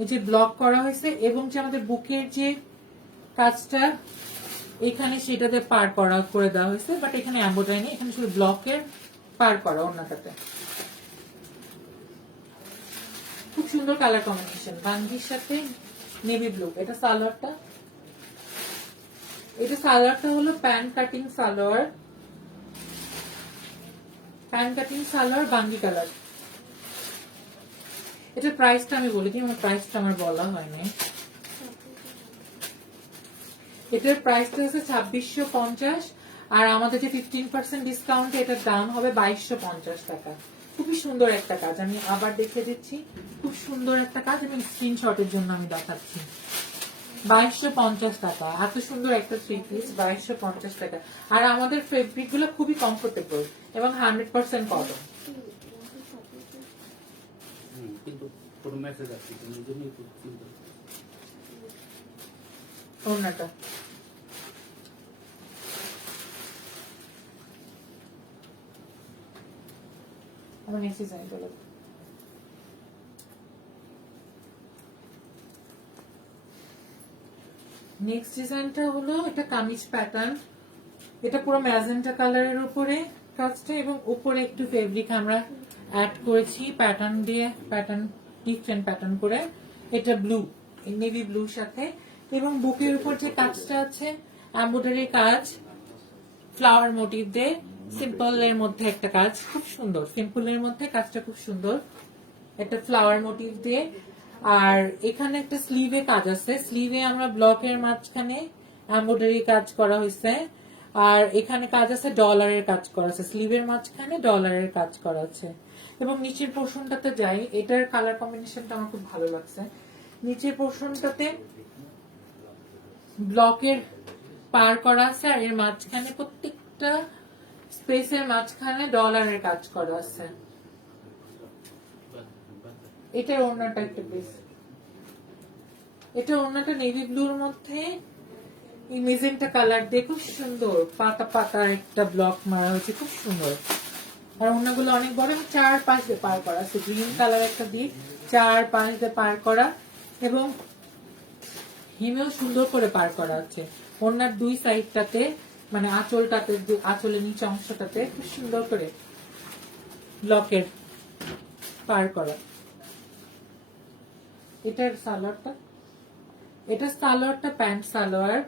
এই যে ব্লক করা হয়েছে, এবং যে আমাদের বুকের যে কাজটা এখানে সেটাতে পার করা করে দেওয়া হয়েছে, বাট এখানে এমব্রয়ডারি নেই, এখানে শুধু ব্লকের পার করা ওনাটাতে। খুব সুন্দর কালার কম্বিনেশন, বাঙ্গির সাথে নেভি ব্লু। এটা সালোয়ারটা হলো প্যান্ট কাটিং সালোয়ার বাঙ্গি কালার। এটার প্রাইসটা আমি বলে দিই, আমার প্রাইসটা আমার বলা হয়নি। এটার প্রাইসটা হচ্ছে 2650, আর আমাদের যে 15% ডিসকাউন্ট, এটার দাম হবে 2250 টাকা। খুবই সুন্দর একটা কাজ, আমি আবার দেখে দিচ্ছি। খুব সুন্দর একটা কাজ, এবং স্ক্রিনশটের জন্য আমি দেখাচ্ছি। 2250 টাকা, এত সুন্দর একটা থ্রি পিস, 2250 টাকা। আর আমাদের ফেব্রিক গুলো খুবই কমফোর্টেবল এবং 100% কটন। কিন্তু কোনো মেসেজ আসছে এই জন্যই খুব চিন্তা। ওনাটা আমার নেক্সট ডিজাইন চলে নেক্সট ডিজাইনটা হলো এটা কামিজ প্যাটার্ন। এটা পুরো ম্যাজেন্টা কালারের উপরে কাজটা এবং উপরে একটু ফেব্রিক আমরা অ্যাড করেছি প্যাটার্ন দিয়ে, প্যাটার্ন ডিফারেন্ট প্যাটার্ন করে। এটা ব্লু, নেভি ব্লুর সাথে, এবং বুকের উপর যে কাজটা আছে এমব্রয়ডারি কাজ, ফ্লাওয়ার মোটিভ দিয়ে সিম্পল এর মধ্যে একটা কাজ, খুব সুন্দর। সিম্পল এর মধ্যে কাজটা খুব সুন্দর, একটা ফ্লাওয়ার মোটিভ দিয়ে। আর এখানে একটা স্লিভে কাজ আছে, স্লিভে আমরা ব্লকের মাঝখানে এমব্রয়ডারি কাজ করা হয়েছে, আর এখানে কাজ আছে ডলারের কাজ করা আছে, স্লিভের মাঝখানে ডলারের কাজ করা আছে। এবং নিচের পোর্শনটাতে যাই, এটার কালার কম্বিনেশনটা আমার খুব ভালো লাগছে। নিচের পোর্শনটাতে ব্লকের পার করা আছে, আর এর মাঝখানে প্রত্যেকটা স্পেসের মাঝখানে ডলারের কাজ করা আছে। এটার ওড়নাটা একটা বেশ, এটা ওড়নাটা নেভি ব্লুর মধ্যে এই মেজেন্টা কালার দিয়ে খুব সুন্দর পাতা পাতা একটা ব্লক মারা হয়েছে, খুব সুন্দর। আর ওড়নাগুলো অনেক বড়, 4-5 দিয়ে পার করা আছে, গ্রিন কালার একটা দিয়ে 4-5 দিয়ে পার করা, এবং হিমেও সুন্দর করে পার করা আছে। ওড়নার দুই সাইডটাতে মানে আঁচলটাতে, আঁচলের নিচে অংশটাতে খুব সুন্দর করে ব্লকের পার করা। এটার সালোয়ারটা, এটা সালোয়ারটা প্যান্ট সালোয়ার,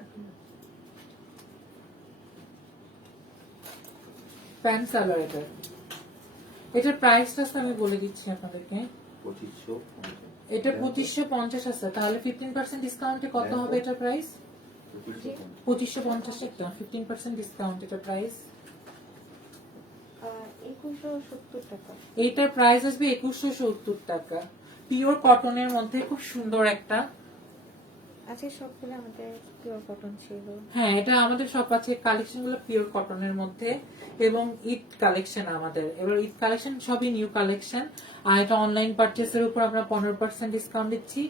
প্যান্ট সালোয়ার। এটার প্রাইসটা আমি বলে দিচ্ছি আপনাদেরকে, এটা 2550 আছে। তাহলে 15% ডিসকাউন্টে কত হবে এটা প্রাইস? 2550 একটা 15% ডিসকাউন্ট, এটা প্রাইস 2170 টাকা। এইটার প্রাইস আসবে 2170 টাকা। পিওর কটনের মধ্যে খুব সুন্দর একটা। আজকে সবগুলো আমাদের পিওর কটন ছিল। হ্যাঁ, এটা আমাদের সব আছে কালেকশন গুলো পিওর কটনের মধ্যে, এবং ঈদ কালেকশন আমাদের। এবার ঈদ কালেকশন সবই নিউ কালেকশন, আর এটা অনলাইন পারচেসের উপর আমরা 15% ডিসকাউন্ট দিচ্ছি,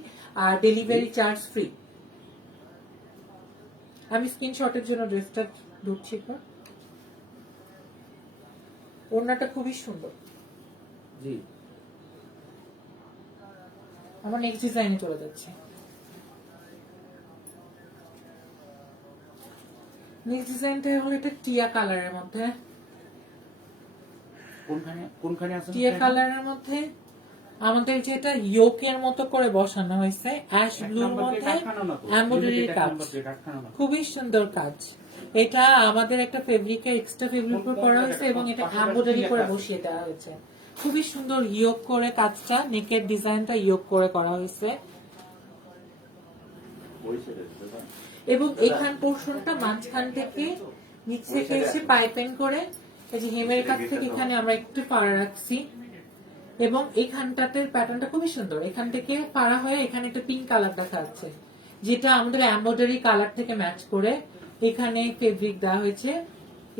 আর ডেলিভারি চার্জ ফ্রি। আমি স্ক্রিনশটের জন্য ড্রেসটা ঢুকছি। ওড়নাটা খুবই সুন্দর। জি, আমার নেক্সট ডিজাইনে চলে যাচ্ছে। নেক্সট ডিজাইনটা হলো এটা টিয়া কালারের মধ্যে, কোনখানে আছে টিয়া কালারের মধ্যে আমাদের যেটা ইয়োকের মতো করে বসানো হয়েছে, অ্যাশ ব্লুর মধ্যে এমব্রয়ডারি কাজ, খুবই সুন্দর কাজ। এটা আমাদের একটা ফেব্রিকের এক্সট্রা ফেব্রিক উপর করা হয়েছে, এবং এটা এমব্রয়ডারি করে বসিয়ে দেওয়া হয়েছে। খুবই সুন্দর ইয়োক করে কাজটা, নেকের ডিজাইনটা ইয়োক করে করা হয়েছে, এবং এখান পোর্শনটা মাঝখান থেকে নিচ থেকে এসে পাইপিং করে এই যে হেমের কাছ থেকে এখানে আমরা একটু পাড়া রাখছি, এবং এইখানটাতে প্যাটার্নটা খুবই সুন্দর। এখান থেকে পাড়া হয়ে এখানে একটা পিঙ্ক কালার দেখা যাচ্ছে, যেটা আমাদের এমব্রয়ডারি কালার থেকে ম্যাচ করে এখানে ফেব্রিক দেওয়া হয়েছে,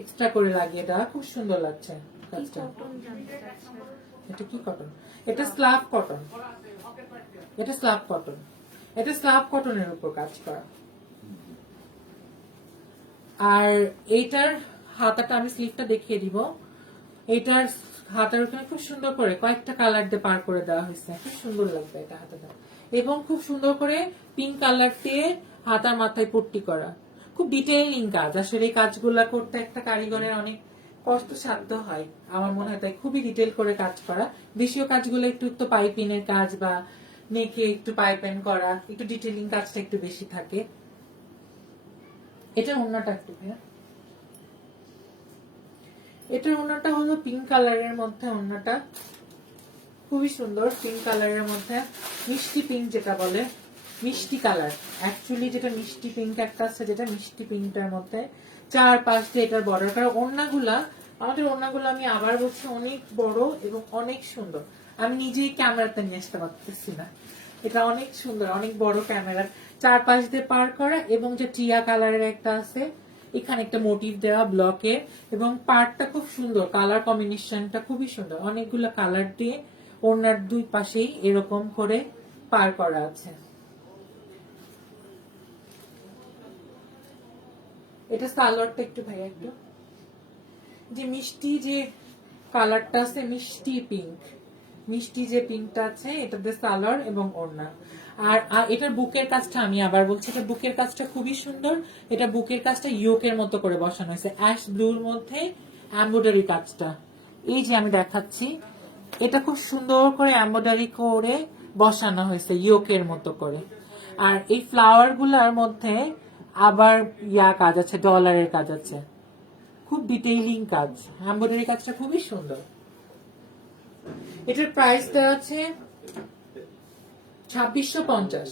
এক্সট্রা করে লাগিয়ে দেওয়া, খুব সুন্দর লাগছে কাজটা। এটা কি কটন? এটা স্ল্যাব কটন, এটা স্ল্যাব কটন, এটা স্ল্যাব কটনের উপর কাজ করা। আর এইটার হাতাটা আমি স্লিভটা দেখিয়ে দিব। এটার হাতার ওখানে খুব সুন্দর করে কয়েকটা কালার দিয়ে পার করে দেওয়া হয়েছে, খুব সুন্দর লাগবে এটা হাতাটা, এবং খুব সুন্দর করে পিঙ্ক কালার দিয়ে হাতার মাথায় পট্টি করা, খুব ডিটেইলিং কাজ। আসলে এই কাজগুলা করতে একটা কারিগরের অনেক কষ্ট সাধ্য হয় আমার মনে হয়, তাই খুবই ডিটেইল করে কাজ করা। দেশীয় কাজগুলো একটু তো পাইপিনের কাজ বা নেকে একটু পাইপেন করা, একটু ডিটেইলিং কাজটা একটু বেশি থাকে। এটা ওড়নাটা একটু ভাইয়া, এটার ওড়নাটা হলো পিঙ্ক কালারের মধ্যে, ওড়নাটা খুবই সুন্দর পিঙ্ক কালারের মধ্যে, মিষ্টি পিঙ্ক যেটা বলে, মিষ্টি কালার অ্যাকচুয়ালি, যেটা মিষ্টি পিঙ্ক একটা আছে, যেটা মিষ্টি পিঙ্কটার মধ্যে 4-5 দিয়ে এটার বর্ডার করা। ওড়নাগুলা আমাদের ওড়নাগুলো আমি আবার বলছি অনেক বড় এবং অনেক সুন্দর। আমি নিজেই ক্যামেরাতে নিয়ে আসতে পারতেছি না, এটা অনেক সুন্দর, অনেক বড় ক্যামেরা, 4-5 দিয়ে পার করা, এবং যে টিয়া কালারের একটা আছে এখানে একটা মোটিভ দেওয়া ব্লকে, এবং পার্টটা খুব সুন্দর, কালার কম্বিনেশনটা খুবই সুন্দর, অনেকগুলো কালার দিয়ে ওড়নার দুই পাশেই এরকম করে পার করা আছে। এটা সালোয়ারটা একটু ভাইয়া, একটু যে মিষ্টি যে কালারটা আছে মিষ্টি পিঙ্ক, মিষ্টি যে পিঙ্কটা আছে এটাতে সালোয়ার এবং ওড়না। আর এটার বুকের কাজটা আমি আবার বলছি, এটা বুকের কাজটা খুবই সুন্দর। এটা বুকের কাজটা ইয়োকের মতো করে বসানো হয়েছে, অ্যাশ ব্লুর মধ্যে এমব্রয়ডারি কাজটা। এই যে আমি দেখাচ্ছি, এটা খুব সুন্দর করে এমব্রয়ডারি করে বসানো হয়েছে ইয়োকের মতো করে। আর এই ফ্লাওয়ার গুলার মধ্যে আবার কাজ আছে, ডলারের কাজ আছে, খুব ডিটেইলিং কাজ। এমব্রয়ডারি কাজটা খুবই সুন্দর। এটার প্রাইস দেওয়া আছে 2650,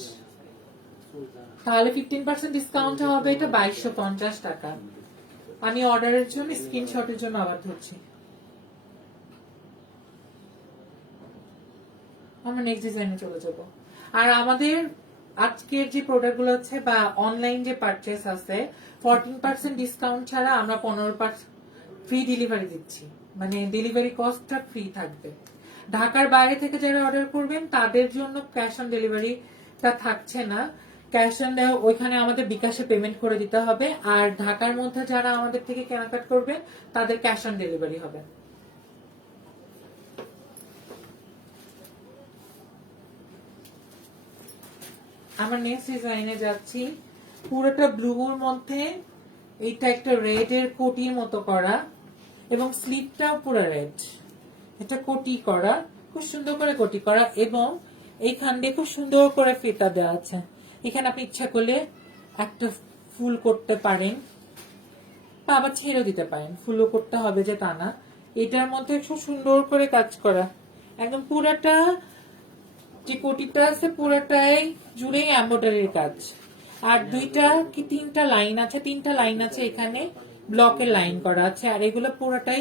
তাহলে 15% ডিসকাউন্ট হবে, এটা 2250 টাকা। আমি অর্ডারের জন্য স্ক্রিনশটের জন্য আবার ধরছি। আমরা নেক্সট ডিজাইনে চলে যাব। আর আমাদের আজকের যে প্রোডাক্ট গুলো আছে বা অনলাইন যে পারচেস আছে, 14% ডিসকাউন্ট ছাড়া আমরা 15% ফ্রি ডেলিভারি দিচ্ছি, মানে ডেলিভারি কস্টটা ফ্রি থাকবে। ঢাকার বাইরে থেকে যারা অর্ডার করবেন তাদের জন্য ক্যাশ অন ডেলিভারিটা থাকছে না, ক্যাশ অন ওইখানে আমাদের বিকাশে পেমেন্ট করে দিতে হবে। আর ঢাকার মধ্যে যারা আমাদের থেকে কেনাকাটা করবেন তাদের ক্যাশ অন ডেলিভারি হবে। আমরা নেক্সট ডিজাইনে যাচ্ছি, পুরোটা ব্লুর মধ্যে এইটা একটা রেড এর কোটির মতো করা এবং স্লিপটাও পুরো রেড, এটা কোটি করা, খুব সুন্দর করে কোটি করা এবং এইখান দিয়ে খুব সুন্দর করে ফিতা দেওয়া আছে। এখানে আপনি ইচ্ছা করলে একটা ফুল করতে পারেন বা আবার ছেড়েও দিতে পারেন, ফুলও করতে হবে যে তা না। এটার মধ্যে খুব সুন্দর করে কাজ করা, একদম পুরাটা যে কোটিটা আছে পুরাটাই জুড়েই এমব্রয়ডারির কাজ। আর দুইটা কি তিনটা লাইন আছে, তিনটা লাইন আছে এখানে ব্লকের লাইন করা আছে। আর এগুলো পুরোটাই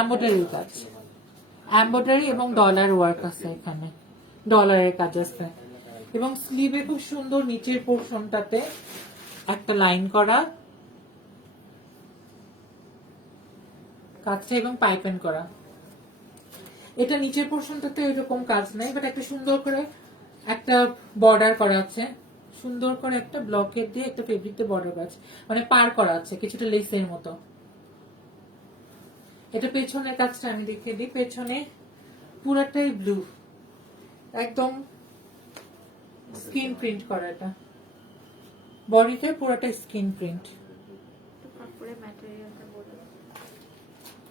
এমব্রয়ডারির কাজ, এমব্রয়ডারি এবং ডলার ওয়ার্ক আছে, এখানে ডলারের কাজ আছে। এবং স্লিভে খুব সুন্দর নিচের পোর্শনটাতে একটা লাইন করা কাজটা এবং পাইপেন করা। এটা নিচের পোর্শনটাতে এরকম কাজ নাই, বাট একটা সুন্দর করে একটা বর্ডার করা আছে, সুন্দর করে একটা ব্লকের দিয়ে একটা ফেব্রিক দিয়ে বর্ডার করা আছে, মানে পার করা আছে কিছুটা লেসের মতো। এটা পেছনের কাজটা আমি দেখিয়ে দিই, পেছনে পুরাটাই ব্লু, একদম স্ক্রিন প্রিন্ট করা, এটা বডিতে পুরাটাই স্ক্রিন প্রিন্ট।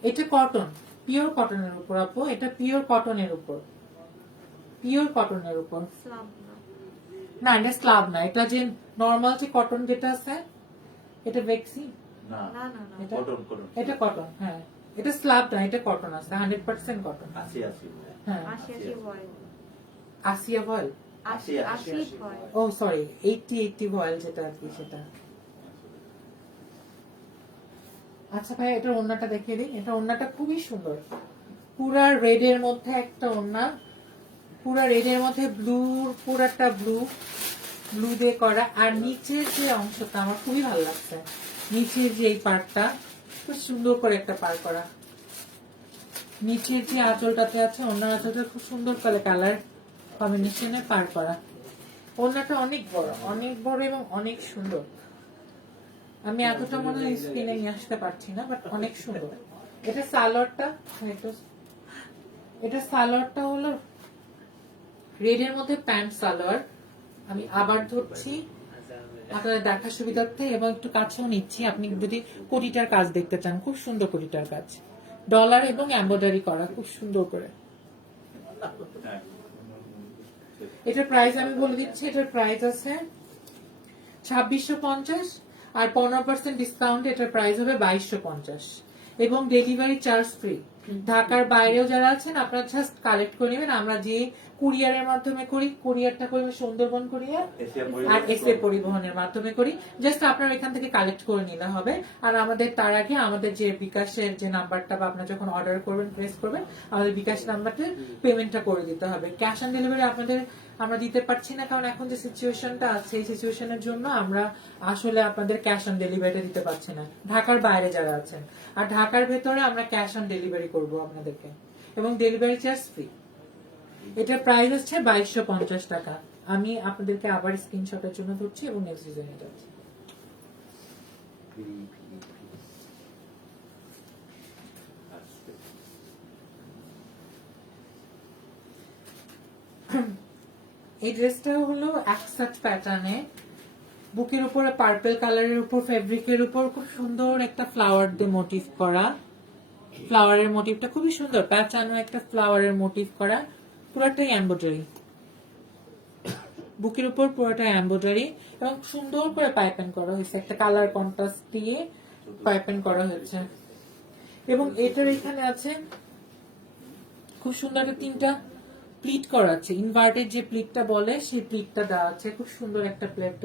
এটা কটন, পিওর কটনের উপর আপু, এটা পিওর কটনের উপর, পিওর কটনের উপর। না এটা স্লাব না, এটা যে নরমাল যে কটন যেটা আছে এটা ভেক্সি না না না না এটা কটন কটন এটা কটন, হ্যাঁ এটা স্লাব না, এটা কটন আছে 100% কটন। আসি আসি হ্যাঁ 80 ভয়েল, আসিয়া ভয়েল, 80 ভয়েল। ও সরি 80 ভয়েল যেটা আর কি সেটা। আচ্ছা ভাই এটার ওড়নাটা দেখিয়ে দিই, এটা ওড়নাটা খুবই সুন্দর, পুরা রেড এর মধ্যে একটা ওড়না, পুরা রেড এর মধ্যে ব্লু, পুরাটা ব্লু, ব্লু দিয়ে করা। আর নিচের যে অংশটা আমার খুবই ভালো লাগছে, নিচের যে এই পার্টটা খুব সুন্দর করে একটা পার করা, নিচের যে আঁচলটাতে আছে অন্য আঁচলটা খুব সুন্দর করে কালার কম্বিনেশনে পার করা। ওড়নাটা অনেক বড় এবং অনেক সুন্দর। আমি এতটা মনে হয় স্ক্রিনে নিয়ে আসতে পারছি না, বাট অনেক সুন্দর। এটা সালোয়ারটা, এটা সালোয়ারটা হলো রেড এর মধ্যে প্যান্ট সালোয়ার। আমি আবার ধরছি আপনাদের দেখার সুবিধার্থে এবং একটু কাছেও নিচ্ছি, আপনি যদি কোটিটার কাজ দেখতে চান, খুব সুন্দর কোটিটার কাজ, ডলার এবং এমব্রয়ডারি করা খুব সুন্দর করে। এটার প্রাইস আমি বলে দিচ্ছি, এটার প্রাইস আছে 2650 আর 15% ডিসকাউন্ট এটার প্রাইস হবে 2250 এবং ডেলিভারি চার্জ ফ্রি। ঢাকার বাইরেও যারা আছেন আপনারা জাস্ট কালেক্ট করে নেবেন, আমরা যে কুরিয়ারের মাধ্যমে করি, কুরিয়ারটা করি সুন্দরবন কুরিয়ার আর এসএ পরিবহনের মাধ্যমে করি, জাস্ট আপনারা এখান থেকে কালেক্ট করে নিলে হবে। আর আমাদের তার আগে আমাদের যে বিকাশের যে নাম্বারটা বা আপনারা যখন অর্ডার করবেন প্রেস করবেন আমাদের বিকাশ নাম্বারটা পেমেন্টটা করে দিতে হবে। ক্যাশ অন ডেলিভারি আপনাদের আমরা দিতে পারছি না, কারণ এখন যে সিচুয়েশনটা আছে এই সিচুয়েশনের জন্য আমরা আসলে আপনাদের ক্যাশ অন ডেলিভারিটা দিতে পারছি না, ঢাকার বাইরে যারা আছেন। আর ঢাকার ভেতরে আমরা ক্যাশ অন ডেলিভারি করব আপনাদেরকে এবং ডেলিভারি চার্জ ফ্রি। এটার প্রাইস হচ্ছে 2250 টাকা। আমি আপনাদেরকে আবার স্ক্রিনশটের জন্য ধরছি এবং নেক্সট ডিজাইনে যাচ্ছি। এই ড্রেসটা হলো অ্যাকসাট প্যাটার্নে, বুকের উপরে পার্পল কালারের উপর ফেব্রিকের উপর খুব সুন্দর একটা ফ্লাওয়ার দিয়ে মোটিভ করা। ফ্লাওয়ারের মোটিভটা খুবই সুন্দর, প্যাঁচানো একটা ফ্লাওয়ারের মোটিভ করা, পুরোটাই এমব্রয়ডারি। বুকের উপর পুরোটাই এমব্রয়ডারি এবং সুন্দর করে পাইপেন করা হয়েছে, একটা কালার কন্ট্রাস্ট দিয়ে পাইপেন করা হয়েছে। এবং এটার এখানে আছে খুব সুন্দর একটা 3টা প্লিট করা আছে, ইনভার্টেড যে প্লিটটা বলে সেই প্লিটটা দেওয়া আছে, খুব সুন্দর একটা প্লেট,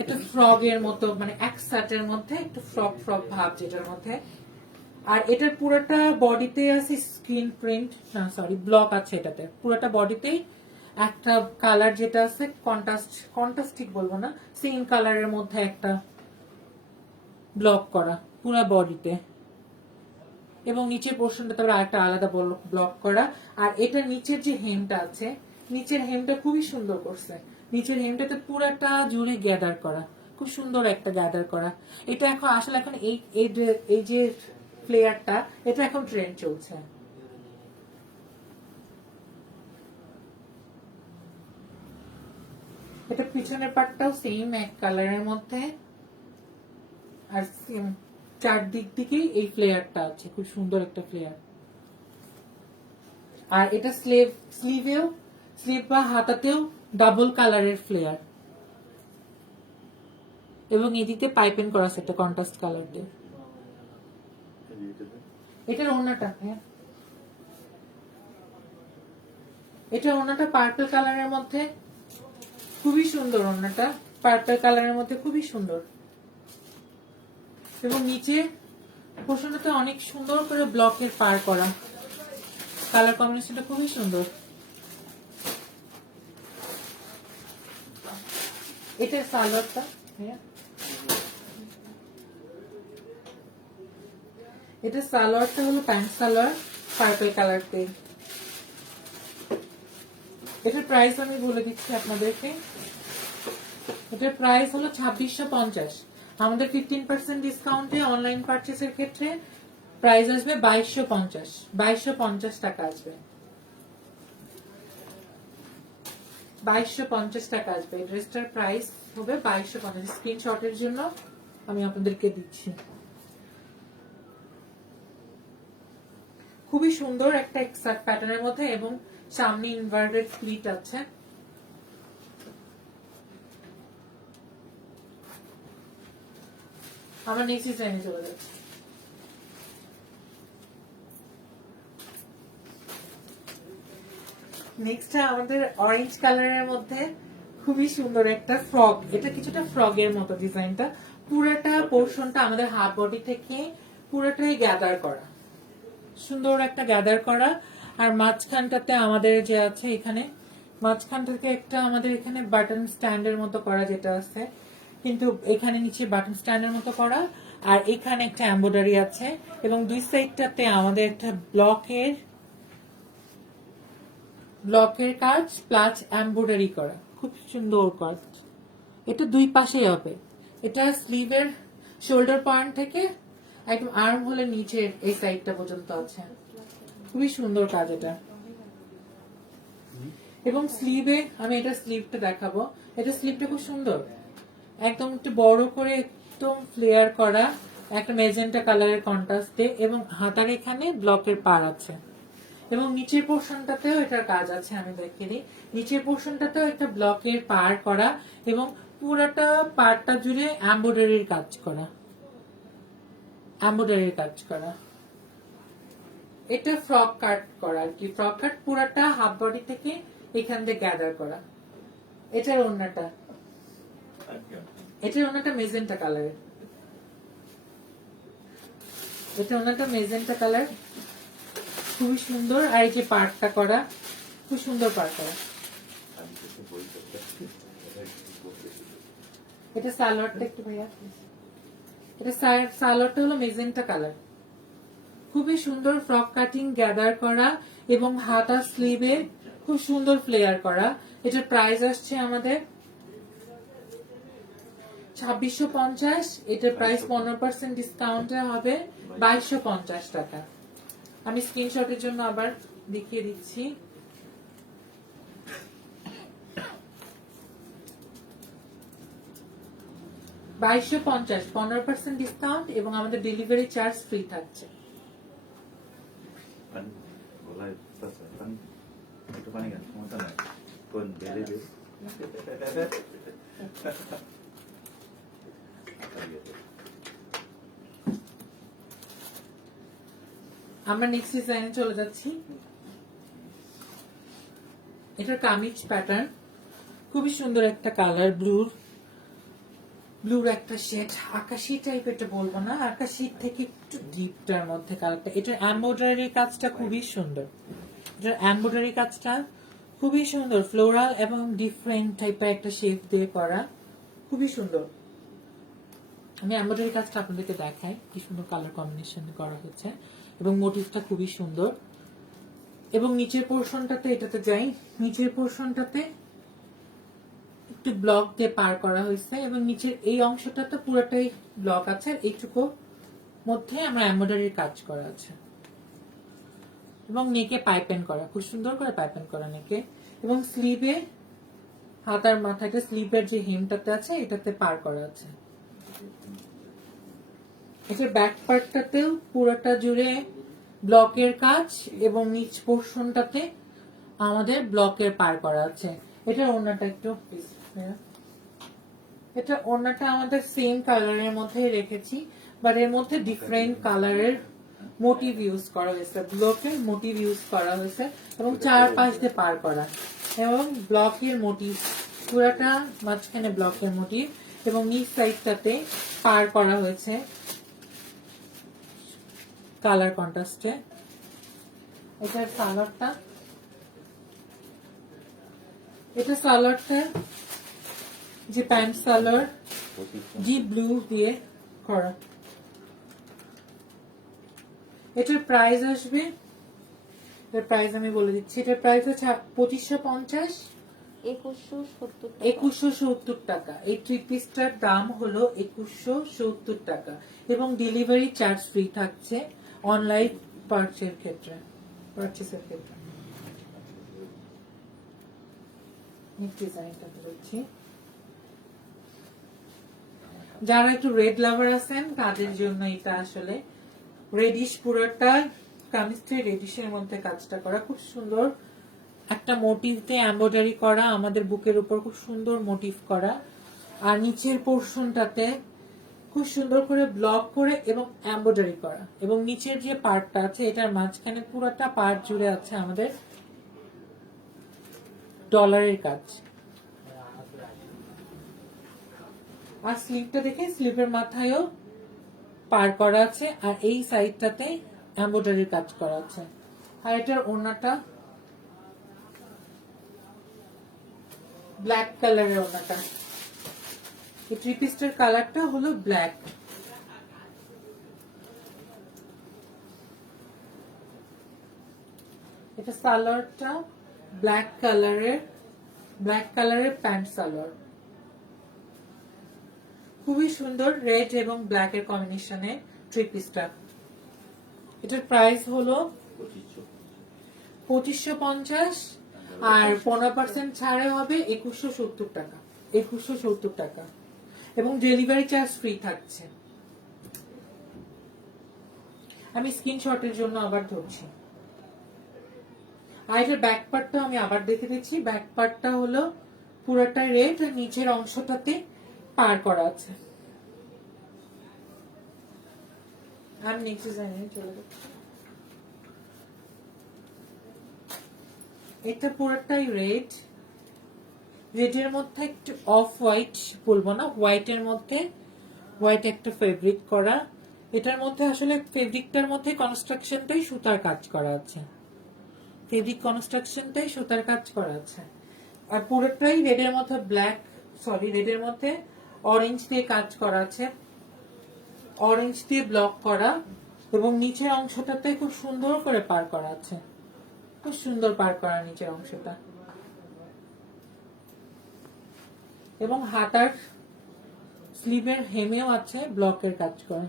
একটা ফ্রগের মতো, মানে এক সেটের মধ্যে একটু ফ্রক ফ্রক ভাব যেটার মধ্যে। আর এটার পুরোটা বডিতে আছে স্ক্রিন প্রিন্ট, না সরি ব্লক আছে এটাতে, পুরোটা বডিতেই একটা কালার যেটা আছে কন্ট্রাস্ট ঠিক বলবো না, সেম কালারের মধ্যে একটা ব্লক করা পুরো বডিতে, এবং নিচের পোর্শনটা তারপর আরেকটা আলাদা ব্লক করা। আর এটার নিচের যে হেমটা আছে, নিচের হেমটা খুবই সুন্দর করছে, নিচের হেমটাতে পুরাটা জুড়ে গ্যাদার করা, খুব সুন্দর একটা গ্যাদার করা। এটা এখন আসলে এখন এই যে ফ্লেয়ারটা, এটা এখন ট্রেন্ড চলছে। এটা পিছনের পার্টটাও সেম এক কালারের মধ্যে, আর সেম চারদিক দিকেই এই ফ্লেয়ারটা আছে, খুব সুন্দর একটা ফ্লেয়ার। আর এটা স্লিভ বা হাতাতেও ডাবল কালারের ফ্লেয়ার, এবং এদিকে পাইপেন করা আছে একটা কন্ট্রাস্ট কালার দিয়ে। এটার ওড়নাটা, হ্যাঁ এটা ওড়নাটা পার্পল কালারের মধ্যে, খুবই সুন্দর ওড়নাটা, পার্পল কালারের মধ্যে খুবই সুন্দর। এবং নিচে পোর্শনটাতে অনেক সুন্দর করে ব্লকের পার করা, কালার কম্বিনেশনটা খুবই সুন্দর। এটা সালোয়ারটা, এটা সালোয়ারটা হলো প্যান্ট সালোয়ার পার্পল কালার দিয়ে। এটার প্রাইস আমি বলে দিচ্ছি আপনাদেরকে, এটার প্রাইস হলো 2650। আমাদের 15% ডিসকাউন্টে অনলাইন পারচেসের ক্ষেত্রে প্রাইস আসবে 2250 টাকা আসবে, 2250 টাকা আসবে। এই ড্রেসটার প্রাইস হবে 2250। স্ক্রিনশটের জন্য আমি আপনাদেরকে দিচ্ছি। খুবই সুন্দর একটা এক্সাক্ট প্যাটার্নের মধ্যে, এবং সামনে ইনভার্টেড প্লিট আছে। আমরা নেক্সট ডিজাইনে চলে যাচ্ছি। নেক্সট আমাদের অরেঞ্জ কালারের মধ্যে খুবই সুন্দর একটা ফ্রক, এটা কিছুটা ফ্রগের মতো ডিজাইনটা, পুরোটা পোর্শনটা আমাদের হাফ বডি থেকে পুরোটাই গ্যাদার করা, সুন্দর একটা গ্যাদার করা। আর মাঝখানটাতে আমাদের যে আছে এখানে, মাঝখান থেকে একটা আমাদের এখানে বাটন স্ট্যান্ডের মতো করা যেটা আছে, কিন্তু এখানে নিচে বাটন স্ট্যান্ডের মতো করা, আর এখানে একটা এমব্রয়ডারি আছে, এবং দুই সাইডটাতে আমাদের একটা ব্লকের কাজ প্লাস এমব্রয়ডারি করা, খুব সুন্দর কাজ। এটা দুই পাশেই হবে, এটা স্লিভের শোল্ডার পয়েন্ট থেকে একদম আর্ম হলে নিচের এই সাইডটা পর্যন্ত আছে, খুবই সুন্দর কাজ এটা। এবং স্লিভে আমি এটা স্লিভটা দেখাবো, এটা স্লিভটা খুব সুন্দর, একদম একটু বড় করে একদম ফ্লেয়ার করা, একটা মেজেন্টা কালারের কন্ট্রাস্টে, এবং হাতার এখানে ব্লকের পার আছে, এবং নিচের পোর্শনটাতেও এটার কাজ আছে। আমি দেখিয়ে দিই, নিচের পোর্শনটাতেও একটা ব্লকের পার করা, এবং পুরাটা পারটা জুড়ে এমব্রয়ডারির কাজ করা, এটা ফ্রক কাট করা আর কি, ফ্রক কাট পুরাটা হাফ বডি থেকে এখান থেকে গ্যাদার করা। এটার ওড়নাটা মেজেন্টা কালারের, এটা ওড়নাটা মেজেন্টা কালার, খুবই সুন্দর। আর এই যে পার্টটা করা, খুব সুন্দর পার্ট করা। এটা সালোয়ারটা একটু ভাইয়া, এটা সালোয়ারটা হলো মেজেন্টা কালার, খুবই সুন্দর ফ্রক কাটিং গ্যাদার করা, এবং হাতা স্লিভে খুব সুন্দর ফ্লেয়ার করা। এটার প্রাইস আসছে আমাদের 2650, এটার প্রাইস 15% ডিসকাউন্টে হবে 2250 টাকা। আমি স্ক্রিনশটের জন্য আবার দেখিয়ে দিচ্ছি। 2250, 15% ডিসকাউন্ট এবং আমাদের ডেলিভারি চার্জ ফ্রি থাকছে। পানি গলায় পাচ্ছে পানি একটু পানি খান সমস্যা নাই কোন বেড়ে দিও আমরা নেক্সট ডিজাইনে চলে যাচ্ছি। এটার কামিজ প্যাটার্ন খুবই সুন্দর একটা কালার, ব্লুর একটা শেড, আকাশি টাইপ, এটা বলবো না, আকাশি থেকে একটু ডিপটার মধ্যে কালারটা। এটার এমব্রয়ডারি কাজটা খুবই সুন্দর, এটার এমব্রয়ডারি কাজটা খুবই সুন্দর, ফ্লোরাল এবং ডিফারেন্ট টাইপের একটা শেপ দিয়ে করা, খুবই সুন্দর। আমি এমব্রয়ডারি কাজটা আপনাদেরকে দেখাই, কি সুন্দর কালার কম্বিনেশন করা হচ্ছে এবং মোটিভটা খুবই সুন্দর। এবং নিচের পোর্শনটাতে, এটাতে যাই, নিচের পোর্শনটাতে একটু ব্লক দিয়ে পার করা হয়েছে এবং নিচের এই অংশটাতে পুরোটাই ব্লক আছে, আর এইটুকু মধ্যে আমরা এমব্রয়ডারির কাজ করা আছে এবং নেকে পাইপেন করা, খুব সুন্দর করে পাইপেন করা নেকে। এবং স্লিভে, হাতার মাথাটা স্লিভের যে হেমটাতে আছে এটাতে পার করা আছে। এটার ব্যাক পার্টটাতেও পুরোটা জুড়ে ব্লকের কাজ এবং নিচ পোর্শনটাতে আমাদের ব্লকের পার করা আছে। এটার ওড়নাটা একটু প্লিজ, এটা ওড়নাটা আমাদের সেম কালারের মধ্যে রেখেছি, বাট এর মধ্যে ডিফারেন্ট কালারের মোটিভ ইউজ করা হয়েছে, ব্লকের মোটিভ ইউজ করা হয়েছে এবং চারপাশ দিয়ে পার করা এবং ব্লকের মোটিভ, পুরাটা মাঝখানে ব্লকের মোটিভ এবং নিচ সাইডটাতে পার করা হয়েছে কালার কন্ট্রাস্টে। এটার সালোয়ারটা, এটা সালোয়ারটা যে প্যান্ট সালোয়ার ডিপ ব্লু দিয়ে করা। এটার প্রাইস আসবে, এটার প্রাইস আমি বলে দিচ্ছি, এটার প্রাইস হচ্ছে 2550, 2170 টাকা। এই থ্রি পিসটার দাম হলো 2170 টাকা এবং ডেলিভারি চার্জ ফ্রি থাকছে অনলাইন পারচেসের ক্ষেত্রে। যারা একটু রেড লাভার আছেন তাদের জন্য এটা আসলে রেডিশ, পুরোটা কামিজটা রেডিশের মধ্যে কাজটা করা, খুব সুন্দর একটা মোটিভ দিয়ে এমব্রয়ডারি করা, আমাদের বুকের উপর খুব সুন্দর মোটিভ করা, আর নিচের পোর্শনটাতে খুব সুন্দর করে ব্লক করে এবং এমব্রয়ডারি করা এবং নিচের যে পার্টটা আছে এটার মাঝখানে পুরোটা পার্ট জুড়ে আছে আমাদের ডলারের কাজ। আর স্লিভটা দেখে, স্লিভের মাথায়ও পার করা আছে আর এই সাইডটাতে এমব্রয়ডারির কাজ করা আছে। আর এটার ওড়নাটা ব্ল্যাক কালারের, ওড়নাটা এই থ্রি পিসটার কালারটা হলো ব্ল্যাক। এটা সালোয়ারটা ব্ল্যাক কালারের প্যান্ট সালোয়ার, খুবই সুন্দর রেড এবং ব্ল্যাক এর কম্বিনেশনে থ্রি পিসটা। এটার প্রাইস হলো 2550 আর 15% ছাড়ে হবে 2170 টাকা, 2170 টাকা এবং ডেলিভারি চার্জ ফ্রি থাকছে। আমি স্ক্রিনশটের জন্য আবার ধরছি। আর এটার ব্যাক পার্টটা আমি আবার দেখে দিচ্ছি, ব্যাক পার্টটা হলো পুরোটা রেড আর নিচের অংশটাতে পার করা আছে। আমি নেক্সট ডিজাইনে চলে যাচ্ছি। এটা পুরোটাই রেড, রেডের মধ্যে একটু অফ হোয়াইট, বলবো না, হোয়াইটের মধ্যে হোয়াইট একটা ফেব্রিক করা। এটার মধ্যে আসলে ফেব্রিকটার মধ্যে কনস্ট্রাকশনটাই সুতার কাজ করা আছে, ফেব্রিক কনস্ট্রাকশনটাই সুতার কাজ করা আছে। আর পুরোটাই রেডের মধ্যে রেডের মধ্যে অরেঞ্জ দিয়ে কাজ করা আছে, অরেঞ্জ দিয়ে ব্লক করা এবং নিচের অংশটাতে খুব সুন্দর করে পার করা আছে, খুব সুন্দর পার করা নিচের অংশটা এবং হাতার স্লিভের হেমেও আছে ব্লকের কাজ করা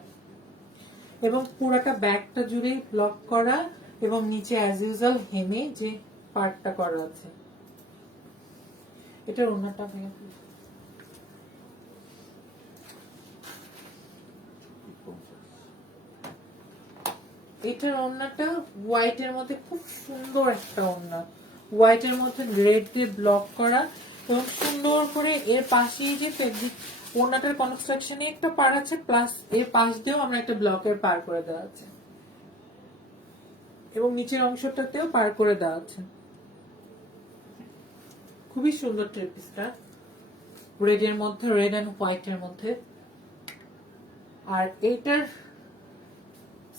এবং পুরোটা ব্যাকটা জুড়ে ব্লক করা এবং নিচে অ্যাজ ইউজুয়াল হেমে যে পার্টটা করা আছে। এটার ওড়নাটা এটার ওড়নাটা হোয়াইটের মধ্যে খুব সুন্দর একটা ওড়না, হোয়াইটের মধ্যে রেড দিয়ে ব্লক করা এবং সুন্দর করে এর পাশেই যে ফেব্রিক ওড়নাটার কনস্ট্রাকশনে একটা পার আছে, প্লাস এর পাশ দিয়েও আমরা একটা ব্লকের পার করে দেওয়া আছে এবং নিচের অংশটাতেও পার করে দেওয়া আছে। খুবই সুন্দর থ্রি পিসটা, রেড এর মধ্যে, রেড এন্ড হোয়াইট এর মধ্যে। আর এইটার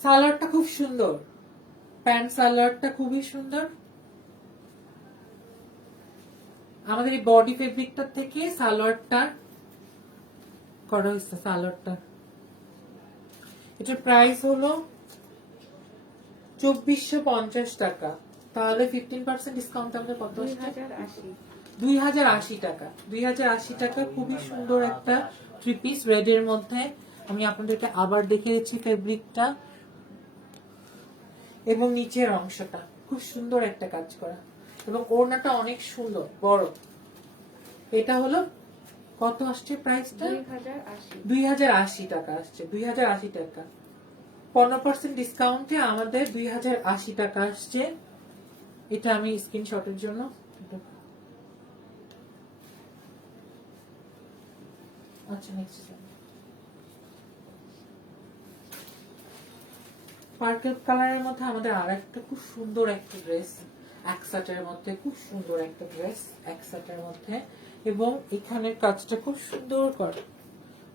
সালোয়ারটা খুব সুন্দর, প্যান্ট সালোয়ারটা খুবই সুন্দর। আমাদের এই বডি ফেব্রিকটার থেকে সালোয়ারটা করা হয়েছে। সালোয়ারটা এটার প্রাইস হলো 2450 টাকা। তাহলে 15% ডিসকাউন্ট আমাদের কত আসছে? 2080। 2080 টাকা। 2080 টাকা। খুবই সুন্দর একটা থ্রি পিস রেড এর মধ্যে। আমি আপনাদেরকে আবার দেখিয়েছি ফেব্রিকটা এবং নিচের অংশটা খুব সুন্দর একটা কাজ করা এবং ওড়নাটা অনেক সুন্দর বড়। এটা হলো কত আসছে প্রাইসটা? 2080 টাকা আসছে। 2080 টাকা 15% ডিসকাউন্টে আমাদের 2080 টাকা আসছে। এটা আমি স্ক্রিনশটের জন্য আচ্ছা নেক্সট পার্পল কালারের মধ্যে আমাদের আরেকটা খুব সুন্দর একটা ড্রেস, একসাটের মধ্যে খুব সুন্দর একটা ড্রেস একসাটের মধ্যে এবং এখানের কাজটা খুব সুন্দর করে,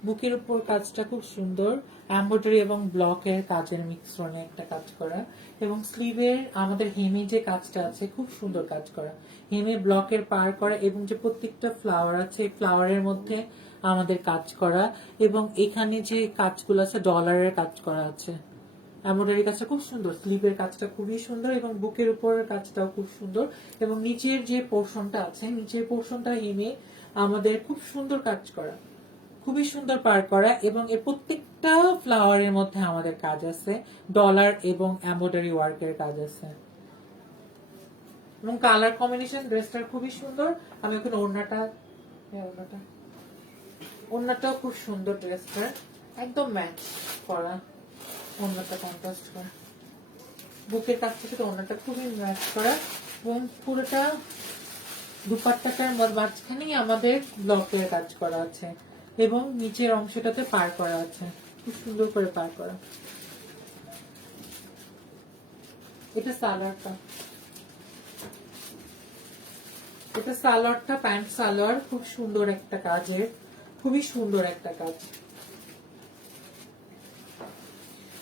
বুকের উপর কাজটা খুব সুন্দর, এমব্রয়ডারি এবং ব্লকের কাজের মিশ্রণে একটা কাজ করা এবং স্লিভের আমাদের হেমে যে কাজটা আছে খুব সুন্দর কাজ করা, হেমে ব্লকের পার করা এবং যে প্রত্যেকটা ফ্লাওয়ার আছে ফ্লাওয়ারের মধ্যে আমাদের কাজ করা এবং এখানে যে কাজগুলো আছে ডলারের কাজ করা আছে। এমব্রয়ডারি কাজটা খুব সুন্দর, স্লিভের কাজটা খুবই সুন্দর এবং বুকের উপরের কাজটাও খুব সুন্দর এবং নিচের যে পোর্শনটা আছে নিচের পোর্শনটা হেমে আমাদের খুব সুন্দর কাজ করা, খুবই সুন্দর পার করা এবং এর প্রত্যেকটা ফ্লাওয়ারের মধ্যে আমাদের কাজ আছে, ডলার এবং এমব্রয়ডারি ওয়ার্কের কাজ আছে এবং কালার কম্বিনেশন ড্রেসটার খুবই সুন্দর। আমি এখন ওড়নাটাও খুব সুন্দর, ড্রেসটার একদম ম্যাচ করা, ওড়নাটা কন্ট্রাস্ট করা, বুকের কাছ থেকে ওড়নাটা খুবই ম্যাচ করা এবং পুরোটা দুপাট্টাটার মাঝখানেই আমাদের ব্লকের কাজ করা আছে এবং নিচের অংশটাতে পার করা আছে, খুব সুন্দর করে পার করা। এটা সালোয়ারটা, এটা সালোয়ারটা প্যান্ট সালোয়ার, খুব সুন্দর একটা কাজের, খুবই সুন্দর একটা কাজ।